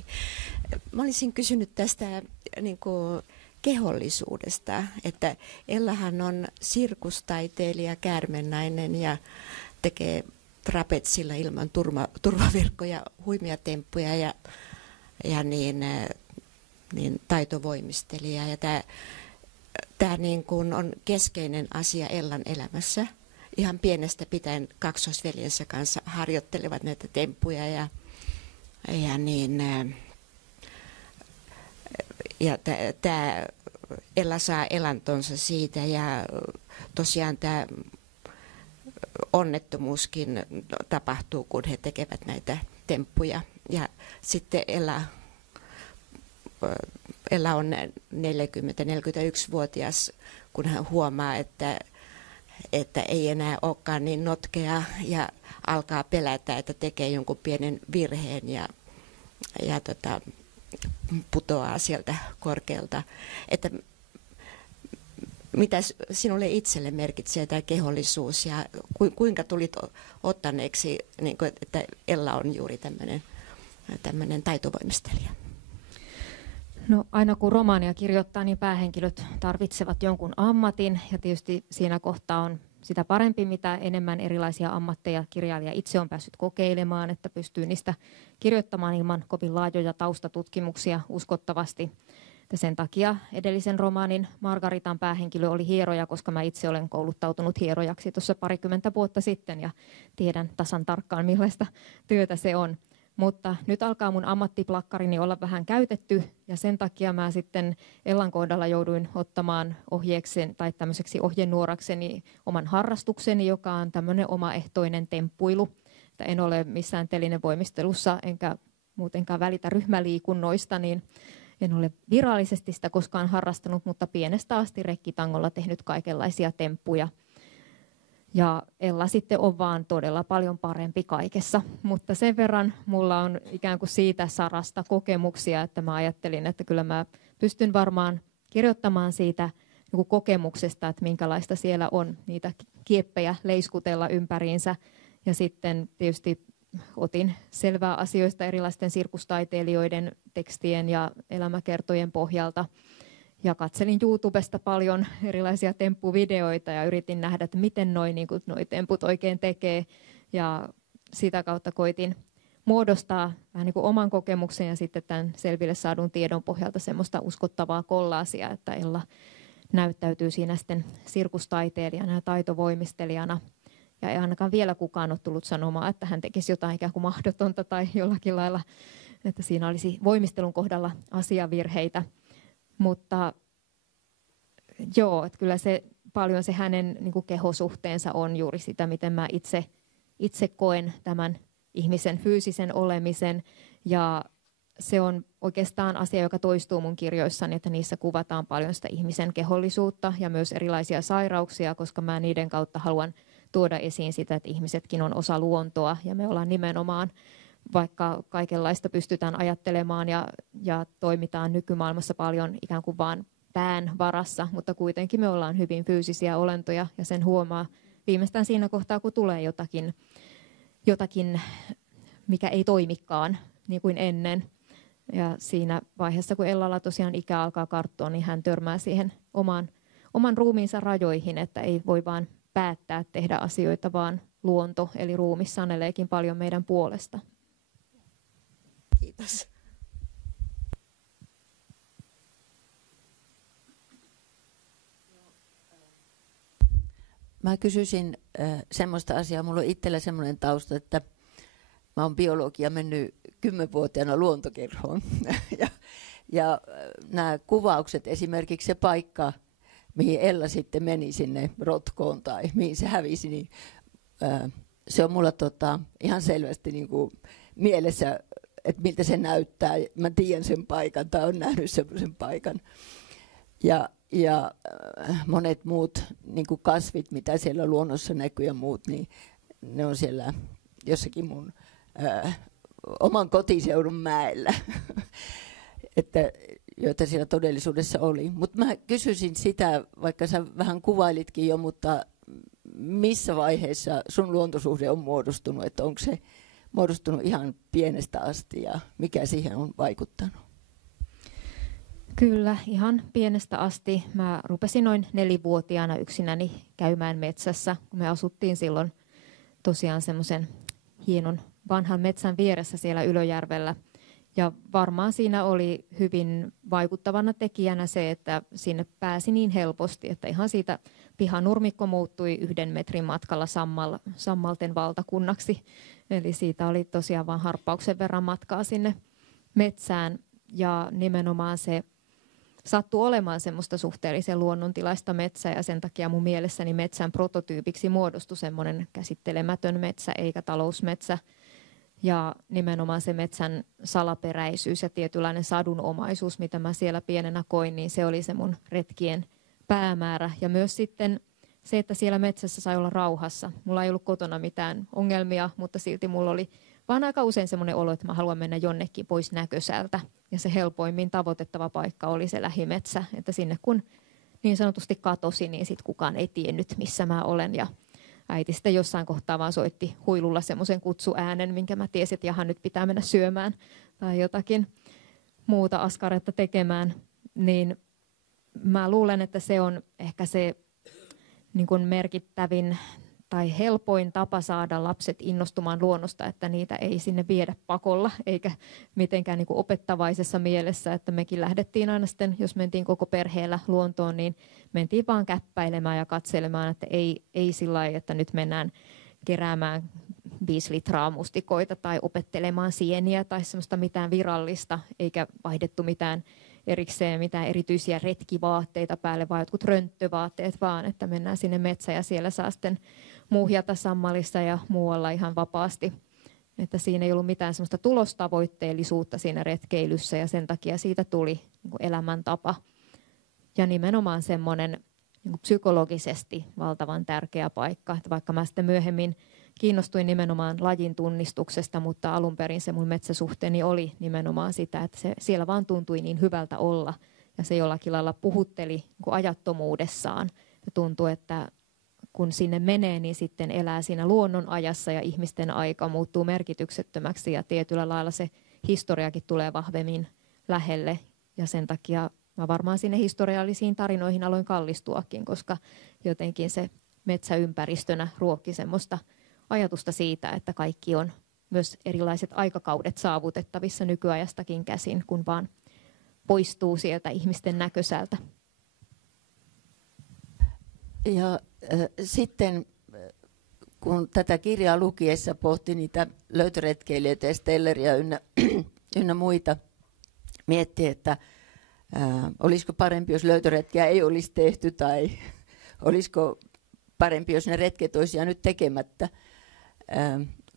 Mä olisin kysynyt tästä niin kuin kehollisuudesta, että Ellahan on sirkustaiteilija, käärmennainen ja tekee trapetsilla ilman turvaverkkoja huimia temppuja ja ja niin taitovoimistelija. Ja tämä niin kuin on keskeinen asia Ellan elämässä. Ihan pienestä pitäen kaksosveljensä kanssa harjoittelevat näitä temppuja ja tämä Ella saa elantonsa siitä ja tosiaan tämä onnettomuuskin tapahtuu, kun he tekevät näitä temppuja. Ja sitten Ella on 40-41-vuotias, kun hän huomaa, että ei enää olekaan niin notkea ja alkaa pelätä, että tekee jonkun pienen virheen ja putoaa sieltä korkealta. Että mitä sinulle itselle merkitsee tämä kehollisuus ja kuinka tulit ottaneeksi, niin kuin, että Ella on juuri tämmöinen taitovoimistelija? No, aina kun romaania kirjoittaa, niin päähenkilöt tarvitsevat jonkun ammatin ja tietysti siinä kohtaa on sitä parempi, mitä enemmän erilaisia ammatteja kirjailija itse on päässyt kokeilemaan, että pystyy niistä kirjoittamaan ilman kovin laajoja taustatutkimuksia uskottavasti. Ja sen takia edellisen romaanin Margaritan päähenkilö oli hieroja, koska mä itse olen kouluttautunut hierojaksi tuossa 20 vuotta sitten ja tiedän tasan tarkkaan millaista työtä se on. Mutta nyt alkaa mun ammattiplakkarini olla vähän käytetty ja sen takia mä sitten Ellan kohdalla jouduin ottamaan ohjeeksi tai tämmöiseksi ohjenuorakseni oman harrastukseni, joka on tämmöinen omaehtoinen temppuilu. Että en ole missään telinevoimistelussa enkä muutenkaan välitä ryhmäliikunnoista, niin en ole virallisesti sitä koskaan harrastanut, mutta pienestä asti rekkitangolla tehnyt kaikenlaisia temppuja. Ja Ella sitten on vaan todella paljon parempi kaikessa, mutta sen verran mulla on ikään kuin siitä sarasta kokemuksia, että mä ajattelin, että kyllä mä pystyn varmaan kirjoittamaan siitä niin kokemuksesta, että minkälaista siellä on niitä kieppejä leiskutella ympäriinsä. Ja sitten tietysti otin selvää asioista erilaisten sirkustaiteilijoiden tekstien ja elämäkertojen pohjalta. Ja katselin YouTubesta paljon erilaisia temppuvideoita ja yritin nähdä, että miten noi temput oikein tekee. Ja sitä kautta koitin muodostaa vähän niin kuin oman kokemuksen ja sitten tämän selville saadun tiedon pohjalta semmoista uskottavaa kollaasia, että Ella näyttäytyy siinä sitten sirkustaiteilijana ja taitovoimistelijana. Ja ei ainakaan vielä kukaan ole tullut sanomaan, että hän tekisi jotain ikään kuin mahdotonta tai jollakin lailla, että siinä olisi voimistelun kohdalla asiavirheitä. Mutta joo, että kyllä se paljon se hänen niin kuin kehosuhteensa on juuri sitä, miten mä itse koen tämän ihmisen fyysisen olemisen. Ja se on oikeastaan asia, joka toistuu mun kirjoissani, että niissä kuvataan paljon sitä ihmisen kehollisuutta ja myös erilaisia sairauksia, koska mä niiden kautta haluan tuoda esiin sitä, että ihmisetkin on osa luontoa ja me ollaan nimenomaan, vaikka kaikenlaista pystytään ajattelemaan ja toimitaan nykymaailmassa paljon ikään kuin vaan pään varassa, mutta kuitenkin me ollaan hyvin fyysisiä olentoja ja sen huomaa viimeistään siinä kohtaa, kun tulee jotakin mikä ei toimikaan niin kuin ennen. Ja siinä vaiheessa, kun Ellalla tosiaan ikä alkaa karttua, niin hän törmää siihen oman ruumiinsa rajoihin, että ei voi vaan päättää tehdä asioita, vaan luonto eli ruumis saneleekin paljon meidän puolesta. Kiitos. Mä kysyisin semmoista asiaa. Mulla on itsellä semmoinen tausta, että mä oon biologia mennyt 10-vuotiaana luontokerhoon. ja nämä kuvaukset, esimerkiksi se paikka, mihin Ella sitten meni sinne rotkoon tai mihin se hävisi, niin se on mulla ihan selvästi niin kuin mielessä, että miltä se näyttää. Mä tiedän sen paikan tai olen nähnyt sen paikan. Ja monet muut niin kuin kasvit, mitä siellä luonnossa näkyy ja muut, niin ne on siellä jossakin mun oman kotiseudun mäellä, joita siellä todellisuudessa oli. Mutta mä kysyisin sitä, vaikka sä vähän kuvailitkin jo, mutta missä vaiheessa sun luontosuhde on muodostunut, että onko se muodostunut ihan pienestä asti ja mikä siihen on vaikuttanut? Kyllä, ihan pienestä asti. Mä rupesin noin 4-vuotiaana yksinäni käymään metsässä, kun me asuttiin silloin tosiaan semmoisen hienon vanhan metsän vieressä siellä Ylöjärvellä. Ja varmaan siinä oli hyvin vaikuttavana tekijänä se, että sinne pääsi niin helposti, että ihan siitä pihanurmikko muuttui 1 metrin matkalla Sammalten valtakunnaksi. Eli siitä oli tosiaan vain harppauksen verran matkaa sinne metsään. Ja nimenomaan se sattui olemaan semmoista suhteellisen luonnontilaista metsää, ja sen takia mun mielessäni metsän prototyypiksi muodostui semmoinen käsittelemätön metsä eikä talousmetsä. Ja nimenomaan se metsän salaperäisyys ja tietynlainen sadunomaisuus, mitä mä siellä pienenä koin, niin se oli se mun retkien päämäärä. Ja myös sitten se, että siellä metsässä sai olla rauhassa. Mulla ei ollut kotona mitään ongelmia, mutta silti mulla oli vaan aika usein semmoinen olo, että mä haluan mennä jonnekin pois näkösältä. Ja se helpoimmin tavoitettava paikka oli se lähimetsä, että sinne kun niin sanotusti katosi, niin sitten kukaan ei tiennyt, missä mä olen. Ja äiti sitten jossain kohtaa vaan soitti huilulla semmoisen kutsuäänen, minkä mä tiesin, että jaha, nyt pitää mennä syömään tai jotakin muuta askaretta tekemään. Niin mä luulen, että se on ehkä se niin kuin merkittävin tai helpoin tapa saada lapset innostumaan luonnosta, että niitä ei sinne viedä pakolla eikä mitenkään niin kuin opettavaisessa mielessä, että mekin lähdettiin aina sitten, jos mentiin koko perheellä luontoon, niin mentiin vaan käppäilemään ja katselemaan, että ei sillä lailla, että nyt mennään keräämään 5 litraa mustikoita tai opettelemaan sieniä tai semmoista mitään virallista, eikä vaihdettu mitään erikseen mitään erityisiä retkivaatteita päälle, vaan jotkut rönttövaatteet vaan, että mennään sinne metsään ja siellä saa sitten muuhjata Sammalissa ja muualla ihan vapaasti. Että siinä ei ollut mitään semmoista tulostavoitteellisuutta siinä retkeilyssä ja sen takia siitä tuli niin kuin elämäntapa. Ja nimenomaan semmoinen niin kuin psykologisesti valtavan tärkeä paikka, että vaikka mä sitten myöhemmin kiinnostuin nimenomaan lajin tunnistuksesta, mutta alun perin se mun metsäsuhteeni oli nimenomaan sitä, että se siellä vaan tuntui niin hyvältä olla ja se jollakin lailla puhutteli niin kuin ajattomuudessaan ja tuntui, että kun sinne menee, niin sitten elää siinä luonnon ajassa ja ihmisten aika muuttuu merkityksettömäksi ja tietyllä lailla se historiakin tulee vahvemmin lähelle ja sen takia mä varmaan sinne historiallisiin tarinoihin aloin kallistuakin, koska jotenkin se metsäympäristönä ruokki semmoista ajatusta siitä, että kaikki on myös erilaiset aikakaudet saavutettavissa nykyajastakin käsin, kun vaan poistuu sieltä ihmisten näkösältä. Ja sitten kun tätä kirjaa lukiessa pohti niitä löytöretkeilijöitä ja Stelleria ynnä muita, mietti, että olisiko parempi, jos löytöretkiä ei olisi tehty tai olisiko parempi, jos ne retket olisi jäänyt tekemättä,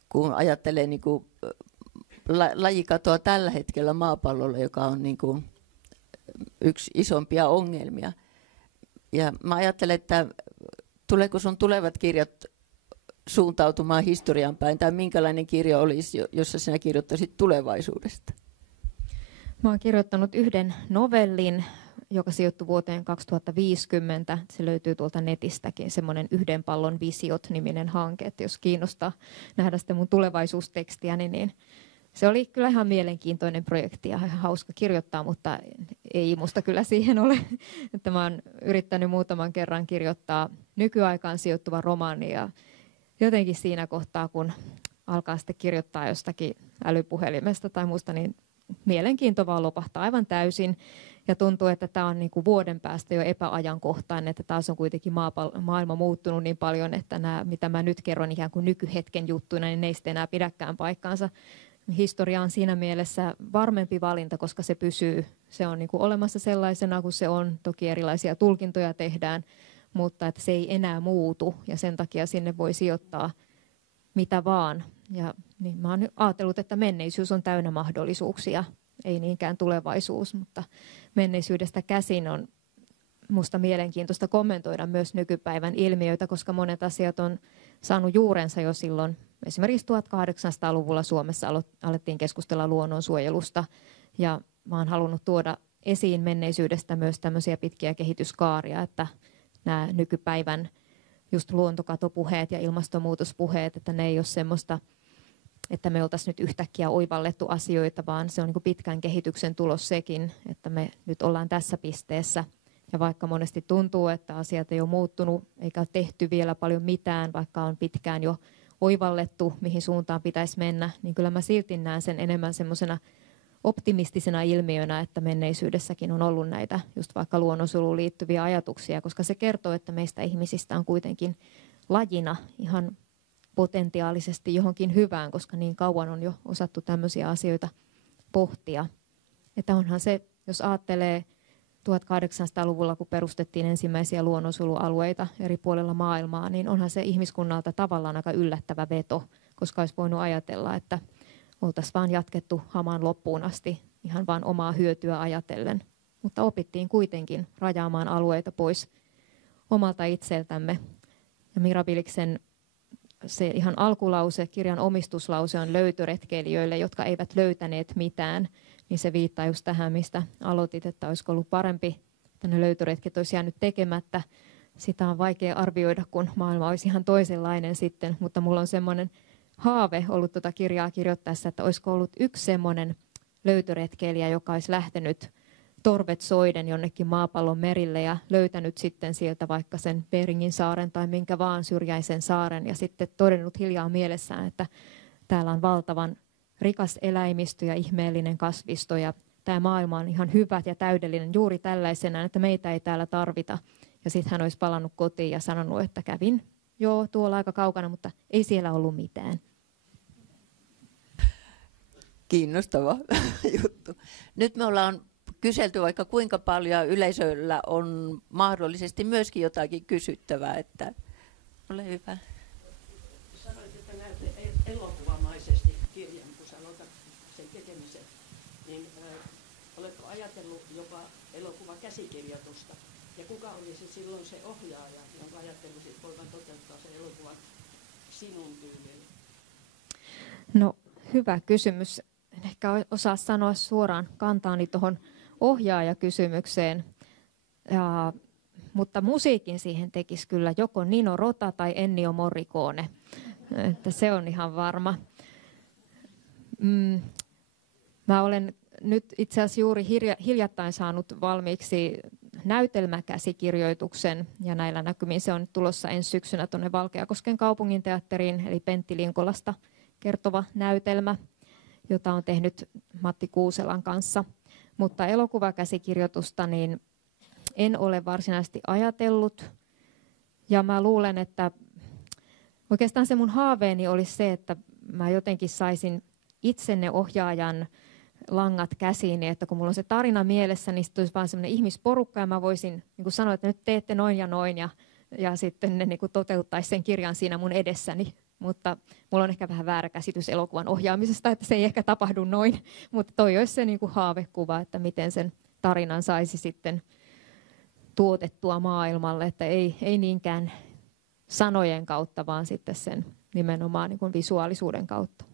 kun ajattelee niin kuin lajikatoa tällä hetkellä maapallolla, joka on niin kuin yksi isompia ongelmia. Ja mä ajattelen, että tuleeko sun tulevat kirjat suuntautumaan historiaan päin, tai minkälainen kirja olisi, jossa sinä kirjoittaisit tulevaisuudesta? Mä oon kirjoittanut 1 novellin, joka sijoittui vuoteen 2050. Se löytyy tuolta netistäkin, semmoinen 1 pallon visiot-niminen hanke, että jos kiinnostaa nähdä sitten mun tulevaisuustekstiäni, niin se oli kyllä ihan mielenkiintoinen projekti ja hauska kirjoittaa, mutta ei musta kyllä siihen ole. Että mä oon yrittänyt muutaman kerran kirjoittaa nykyaikaan sijoittuva romaani ja jotenkin siinä kohtaa, kun alkaa sitten kirjoittaa jostakin älypuhelimesta tai muusta, niin mielenkiinto vaan lopahtaa aivan täysin ja tuntuu, että tämä on niin kuin vuoden päästä jo epäajankohtainen, että taas on kuitenkin maailma muuttunut niin paljon, että nämä, mitä mä nyt kerron ikään kuin nykyhetken juttuina, niin ne ei sitten enää pidäkään paikkaansa. Historia on siinä mielessä varmempi valinta, koska se pysyy. Se on niin kuin olemassa sellaisena kuin se on. Toki erilaisia tulkintoja tehdään, mutta että se ei enää muutu ja sen takia sinne voi sijoittaa mitä vaan. Ja niin mä oon ajatellut, että menneisyys on täynnä mahdollisuuksia, ei niinkään tulevaisuus, mutta menneisyydestä käsin on musta mielenkiintoista kommentoida myös nykypäivän ilmiöitä, koska monet asiat on saanut juurensa jo silloin. Esimerkiksi 1800-luvulla Suomessa alettiin keskustella luonnonsuojelusta ja mä oon halunnut tuoda esiin menneisyydestä myös tämmöisiä pitkiä kehityskaaria, että nämä nykypäivän just luontokatopuheet ja ilmastonmuutospuheet, että ne ei ole semmoista, että me oltaisiin nyt yhtäkkiä oivallettu asioita, vaan se on niin kuin pitkän kehityksen tulos sekin, että me nyt ollaan tässä pisteessä. Ja vaikka monesti tuntuu, että asiat ei ole muuttunut eikä ole tehty vielä paljon mitään, vaikka on pitkään jo oivallettu, mihin suuntaan pitäisi mennä, niin kyllä mä silti näen sen enemmän semmoisena optimistisena ilmiönä, että menneisyydessäkin on ollut näitä just vaikka luonnonsuojeluun liittyviä ajatuksia, koska se kertoo, että meistä ihmisistä on kuitenkin lajina ihan potentiaalisesti johonkin hyvään, koska niin kauan on jo osattu tämmöisiä asioita pohtia. Että onhan se, jos ajattelee 1800-luvulla, kun perustettiin ensimmäisiä luonnonsuojelualueita eri puolilla maailmaa, niin onhan se ihmiskunnalta tavallaan aika yllättävä veto, koska olisi voinut ajatella, että oltaisiin vaan jatkettu hamaan loppuun asti ihan vaan omaa hyötyä ajatellen. Mutta opittiin kuitenkin rajaamaan alueita pois omalta itseltämme. Ja Mirabiliksen se ihan alkulause, kirjan omistuslause on löytöretkeilijöille, jotka eivät löytäneet mitään. Niin se viittaa just tähän, mistä aloitit, että olisiko ollut parempi, että ne löytöretket olisi jäänyt tekemättä. Sitä on vaikea arvioida, kun maailma olisi ihan toisenlainen sitten, mutta mulla on semmoinen haave ollut tuota kirjaa kirjoittaessa, että olisiko ollut yksi semmoinen löytöretkeilijä, joka olisi lähtenyt torvet soiden jonnekin maapallon merille ja löytänyt sitten sieltä vaikka sen Beringin saaren tai minkä vaan syrjäisen saaren ja sitten todennut hiljaa mielessään, että täällä on valtavan rikas eläimistö ja ihmeellinen kasvisto ja tämä maailma on ihan hyvä ja täydellinen juuri tällaisena, että meitä ei täällä tarvita. Ja sitten hän olisi palannut kotiin ja sanonut, että kävin tuolla aika kaukana, mutta ei siellä ollut mitään. Kiinnostava juttu. Nyt me ollaan kyselty vaikka kuinka paljon, yleisöllä on mahdollisesti myöskin jotakin kysyttävää, että ole hyvä. Sanoit, että näytte elokuvamaisesti kirjan, kun sä aloitat sen tekemisen, niin oletko ajatellut jopa elokuvakäsikirjoitusta? Ja kuka olisi silloin se ohjaaja, jonka ajattelisit voivan toteuttaa sen elokuvan sinun tyylillä? No, hyvä kysymys. En ehkä osaa sanoa suoraan kantaani tuohon ohjaajakysymykseen, mutta musiikin siihen tekisi kyllä joko Nino Rota tai Ennio Morricone. Että se on ihan varma. Mä olen nyt itse asiassa juuri hiljattain saanut valmiiksi näytelmäkäsikirjoituksen, ja näillä näkymin se on tulossa ensi syksynä tuonne Valkeakosken kaupunginteatteriin, eli Pentti Linkolasta kertova näytelmä, jota on tehnyt Matti Kuuselan kanssa. Mutta elokuvakäsikirjoitusta niin en ole varsinaisesti ajatellut, ja mä luulen, että oikeastaan se mun haaveeni olisi se, että mä jotenkin saisin itsenne ohjaajan langat käsiini, että kun mulla on se tarina mielessä, niin sitten olisi vaan semmoinen ihmisporukka, ja mä voisin niin kuin sanoa, että nyt teette noin, ja sitten ne niin kuin toteuttaisi sen kirjan siinä mun edessäni. Mutta mulla on ehkä vähän väärä käsitys elokuvan ohjaamisesta, että se ei ehkä tapahdu noin, mutta toi olisi se niin kuin haavekuva, että miten sen tarinan saisi sitten tuotettua maailmalle, että ei niinkään sanojen kautta, vaan sitten sen nimenomaan niin kuin visuaalisuuden kautta.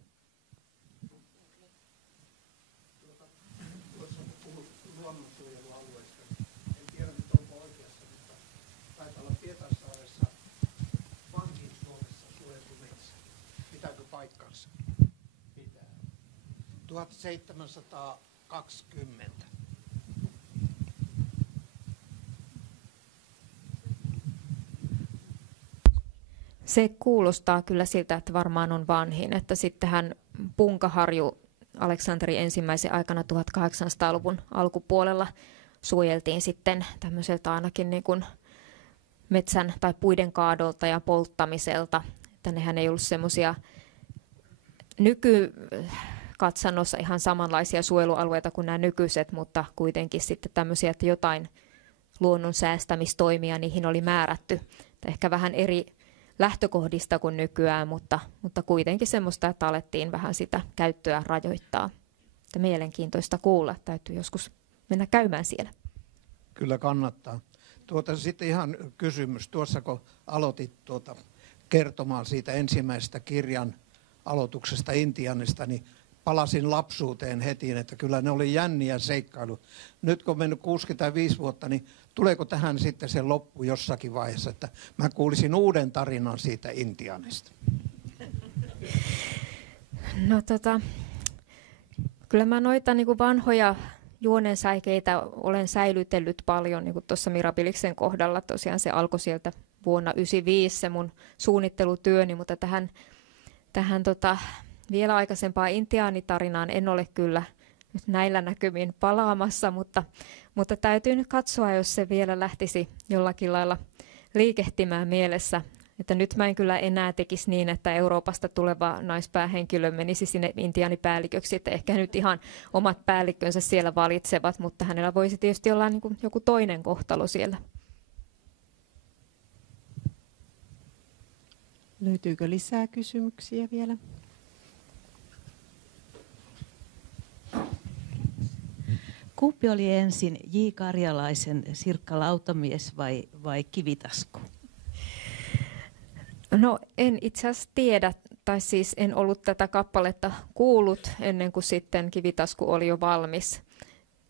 Paikkansa. Pitää. 1720. Se kuulostaa kyllä siltä, että varmaan on vanhin, että sittenhän Punkaharju Aleksanteri ensimmäisen aikana 1800-luvun alkupuolella suojeltiin sitten tämmöiseltä ainakin niin kuin metsän tai puiden kaadolta ja polttamiselta, että nehän ei ollut semmoisia nykykatsannossa ihan samanlaisia suojelualueita kuin nämä nykyiset, mutta kuitenkin sitten tämmöisiä, että jotain luonnon säästämistoimia niihin oli määrätty. Ehkä vähän eri lähtökohdista kuin nykyään, mutta kuitenkin semmoista, että alettiin vähän sitä käyttöä rajoittaa. Että mielenkiintoista kuulla, täytyy joskus mennä käymään siellä. Kyllä kannattaa. Sitten ihan kysymys, tuossa kun aloitit kertomaan siitä ensimmäisestä kirjan aloituksesta Intianista, niin palasin lapsuuteen heti, että kyllä ne oli jänniä seikkailu. Nyt kun on mennyt 65 vuotta, niin tuleeko tähän sitten se loppu jossakin vaiheessa, että mä kuulisin uuden tarinan siitä Intianista? No kyllä mä noita niin kuin vanhoja juonensäikeitä olen säilytellyt paljon, niin kuin tuossa Mirabiliksen kohdalla. Tosiaan se alkoi sieltä vuonna 1995 se mun suunnittelutyöni, mutta tähän vielä aikaisempaan intiaanitarinaan en ole kyllä nyt näillä näkymin palaamassa, mutta täytyy nyt katsoa, jos se vielä lähtisi jollakin lailla liikehtimään mielessä. Että nyt mä en kyllä enää tekisi niin, että Euroopasta tuleva naispäähenkilö menisi sinne intiaanipäälliköksi, että ehkä nyt ihan omat päällikkönsä siellä valitsevat, mutta hänellä voisi tietysti olla niin kuin joku toinen kohtalo siellä. Löytyykö lisää kysymyksiä vielä? Kumpi oli ensin, J. Karjalaisen Sirkka Lautamies vai Kivitasku? No en itse asiassa tiedä, tai siis en ollut tätä kappaletta kuullut ennen kuin sitten Kivitasku oli jo valmis.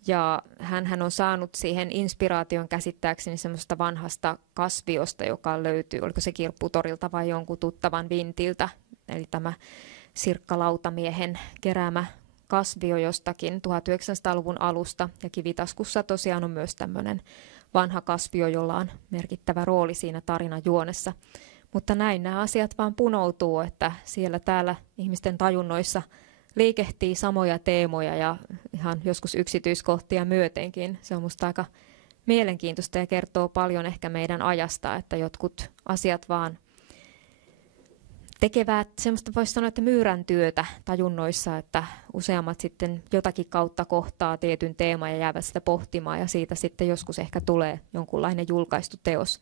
Ja hän on saanut siihen inspiraation käsittääkseni semmoista vanhasta kasviosta, joka löytyy, oliko se Kirpputorilta vai jonkun tuttavan vintiltä. Eli tämä Sirkka Lautamiehen keräämä kasvio jostakin 1900-luvun alusta. Ja Kivitaskussa tosiaan on myös tämmöinen vanha kasvio, jolla on merkittävä rooli siinä tarinan juonessa. Mutta näin nämä asiat vaan punoutuu, että siellä täällä ihmisten tajunnoissa liikehtii samoja teemoja ja ihan joskus yksityiskohtia myötenkin. Se on musta aika mielenkiintoista ja kertoo paljon ehkä meidän ajasta, että jotkut asiat vaan tekevät semmoista, voisi sanoa, että myyrän työtä tajunnoissa, että useammat sitten jotakin kautta kohtaa tietyn teeman ja jäävät sitä pohtimaan ja siitä sitten joskus ehkä tulee jonkunlainen julkaistu teos.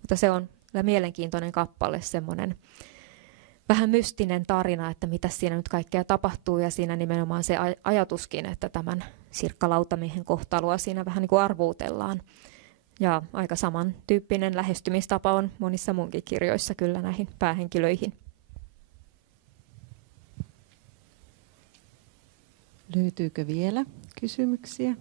Mutta se on mielenkiintoinen kappale, semmoinen vähän mystinen tarina, että mitä siinä nyt kaikkea tapahtuu ja siinä nimenomaan se ajatuskin, että tämän Sirkka Lautamiehen kohtaloa siinä vähän niin kuin arvuutellaan. Ja aika samantyyppinen lähestymistapa on monissa munkin kirjoissa kyllä näihin päähenkilöihin. Löytyykö vielä kysymyksiä?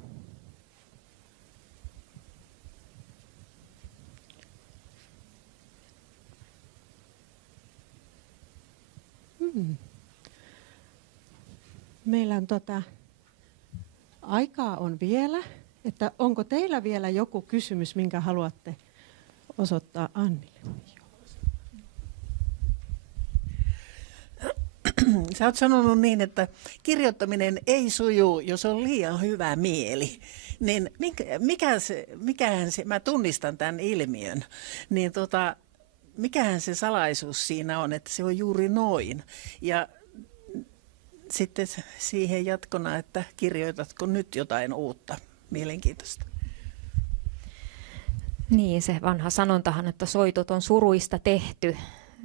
Meillä on aikaa on vielä, että onko teillä vielä joku kysymys, minkä haluatte osoittaa Annille? Sä oot sanonut niin, että kirjoittaminen ei suju, jos on liian hyvä mieli. Niin mikähän se, mä tunnistan tämän ilmiön, niin mikähän se salaisuus siinä on, että se on juuri noin. Ja sitten siihen jatkona, että kirjoitatko nyt jotain uutta, mielenkiintoista. Niin, se vanha sanontahan, että soitot on suruista tehty.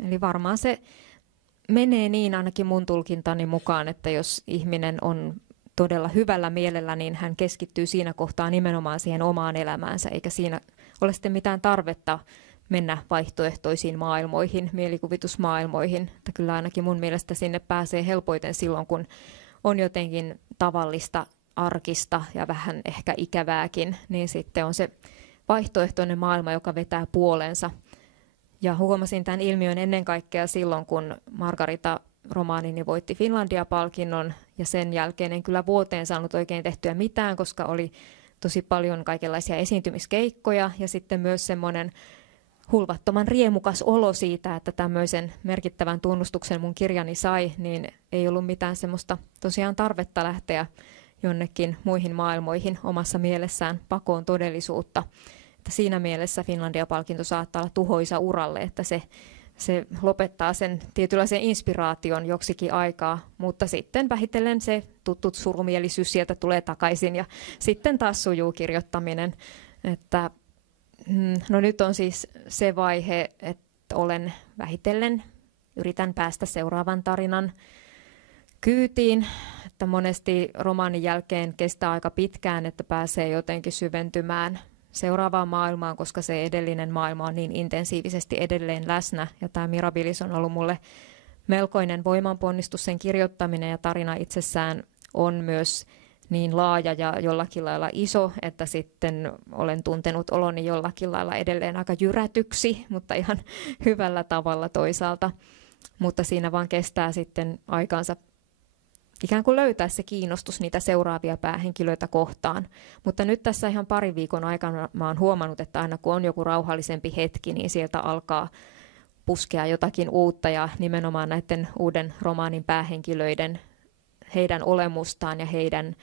Eli varmaan se menee niin ainakin mun tulkintani mukaan, että jos ihminen on todella hyvällä mielellä, niin hän keskittyy siinä kohtaa nimenomaan siihen omaan elämäänsä, eikä siinä ole sitten mitään tarvetta mennä vaihtoehtoisiin maailmoihin, mielikuvitusmaailmoihin. Että kyllä ainakin mun mielestä sinne pääsee helpoiten silloin, kun on jotenkin tavallista, arkista ja vähän ehkä ikävääkin, niin sitten on se vaihtoehtoinen maailma, joka vetää puolensa. Ja huomasin tämän ilmiön ennen kaikkea silloin, kun Margarita romaanini voitti Finlandia-palkinnon, ja sen jälkeen en kyllä vuoteen saanut oikein tehtyä mitään, koska oli tosi paljon kaikenlaisia esiintymiskeikkoja ja sitten myös semmoinen hulvattoman riemukas olo siitä, että tämmöisen merkittävän tunnustuksen mun kirjani sai, niin ei ollut mitään semmoista tosiaan tarvetta lähteä jonnekin muihin maailmoihin omassa mielessään pakoon todellisuutta. Että siinä mielessä Finlandia-palkinto saattaa olla tuhoisa uralle, että se lopettaa sen tietynlaisen inspiraation joksikin aikaa, mutta sitten vähitellen se tuttu surumielisyys sieltä tulee takaisin ja sitten taas sujuu kirjoittaminen. Että, no nyt on siis se vaihe, että olen vähitellen, yritän päästä seuraavan tarinan kyytiin, että monesti romaanin jälkeen kestää aika pitkään, että pääsee jotenkin syventymään seuraavaan maailmaan, koska se edellinen maailma on niin intensiivisesti edelleen läsnä. Ja tämä Mirabilis on ollut mulle melkoinen voimanponnistus sen kirjoittaminen, ja tarina itsessään on myös niin laaja ja jollakin lailla iso, että sitten olen tuntenut oloni jollakin lailla edelleen aika jyrätyksi, mutta ihan hyvällä tavalla toisaalta. Mutta siinä vaan kestää sitten aikaansa ikään kuin löytää se kiinnostus niitä seuraavia päähenkilöitä kohtaan. Mutta nyt tässä ihan parin viikon aikana mä oon huomannut, että aina kun on joku rauhallisempi hetki, niin sieltä alkaa puskea jotakin uutta, ja nimenomaan näiden uuden romaanin päähenkilöiden, heidän olemustaan ja heidän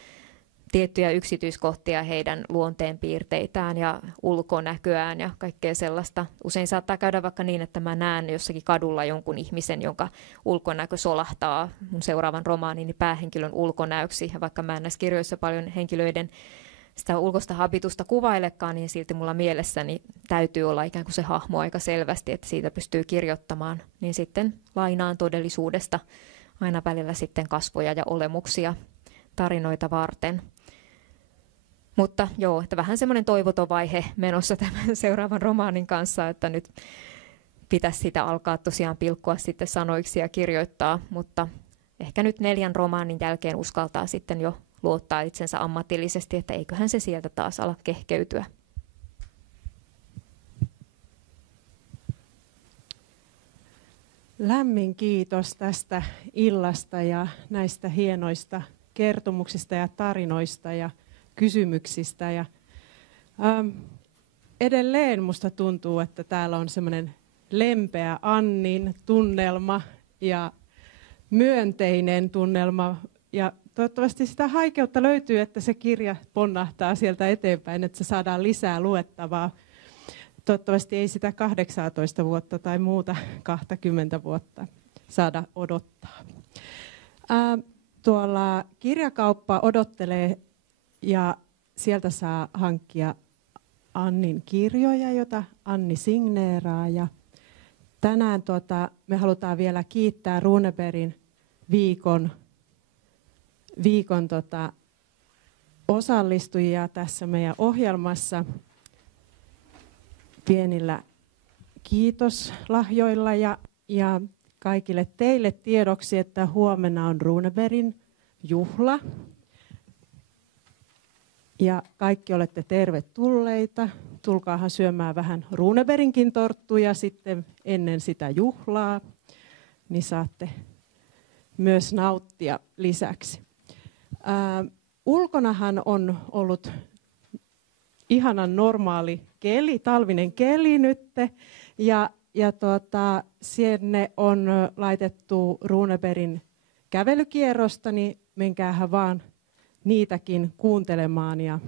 tiettyjä yksityiskohtia heidän luonteenpiirteitään ja ulkonäköään ja kaikkea sellaista. Usein saattaa käydä vaikka niin, että mä näen jossakin kadulla jonkun ihmisen, jonka ulkonäkö solahtaa mun seuraavan romaanini päähenkilön ulkonäöksi. Ja vaikka mä en näissä kirjoissa paljon henkilöiden sitä ulkoista habitusta kuvailekaan, niin silti mulla mielessäni täytyy olla ikään kuin se hahmo aika selvästi, että siitä pystyy kirjoittamaan. Niin sitten lainaan todellisuudesta aina välillä sitten kasvoja ja olemuksia tarinoita varten. Mutta joo, että vähän semmoinen toivoton vaihe menossa tämän seuraavan romaanin kanssa, että nyt pitäisi sitä alkaa tosiaan pilkkua sitten sanoiksi ja kirjoittaa, mutta ehkä nyt 4 romaanin jälkeen uskaltaa sitten jo luottaa itsensä ammatillisesti, että eiköhän se sieltä taas ala kehkeytyä. Lämmin kiitos tästä illasta ja näistä hienoista kertomuksista ja tarinoista ja kysymyksistä. Ja, edelleen musta tuntuu, että täällä on semmoinen lempeä Annin tunnelma ja myönteinen tunnelma. Ja toivottavasti sitä haikeutta löytyy, että se kirja ponnahtaa sieltä eteenpäin, että se saadaan lisää luettavaa. Toivottavasti ei sitä 18 vuotta tai muuta 20 vuotta saada odottaa. Tuolla kirjakauppa odottelee ja sieltä saa hankkia Annin kirjoja, joita Anni signeeraa. Ja tänään me halutaan vielä kiittää Runebergin viikon osallistujia tässä meidän ohjelmassa pienillä kiitoslahjoilla ja kaikille teille tiedoksi, että huomenna on Runebergin juhla. Ja kaikki olette tervetulleita. Tulkaahan syömään vähän Runeberginkin torttuja sitten ennen sitä juhlaa, niin saatte myös nauttia lisäksi. Ulkonahan on ollut ihanan normaali keli, talvinen keli nyt, ja sinne on laitettu Runebergin kävelykierrosta, niin menkäähän vaan niitäkin kuuntelemaan ja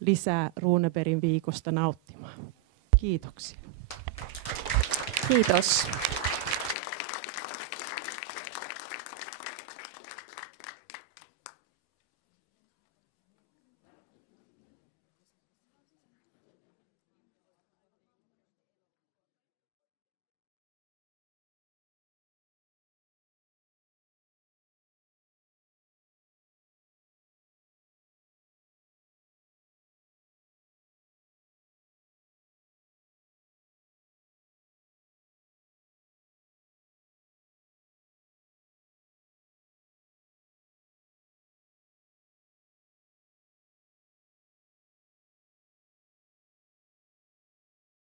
lisää Runebergin viikosta nauttimaan. Kiitoksia. Kiitos.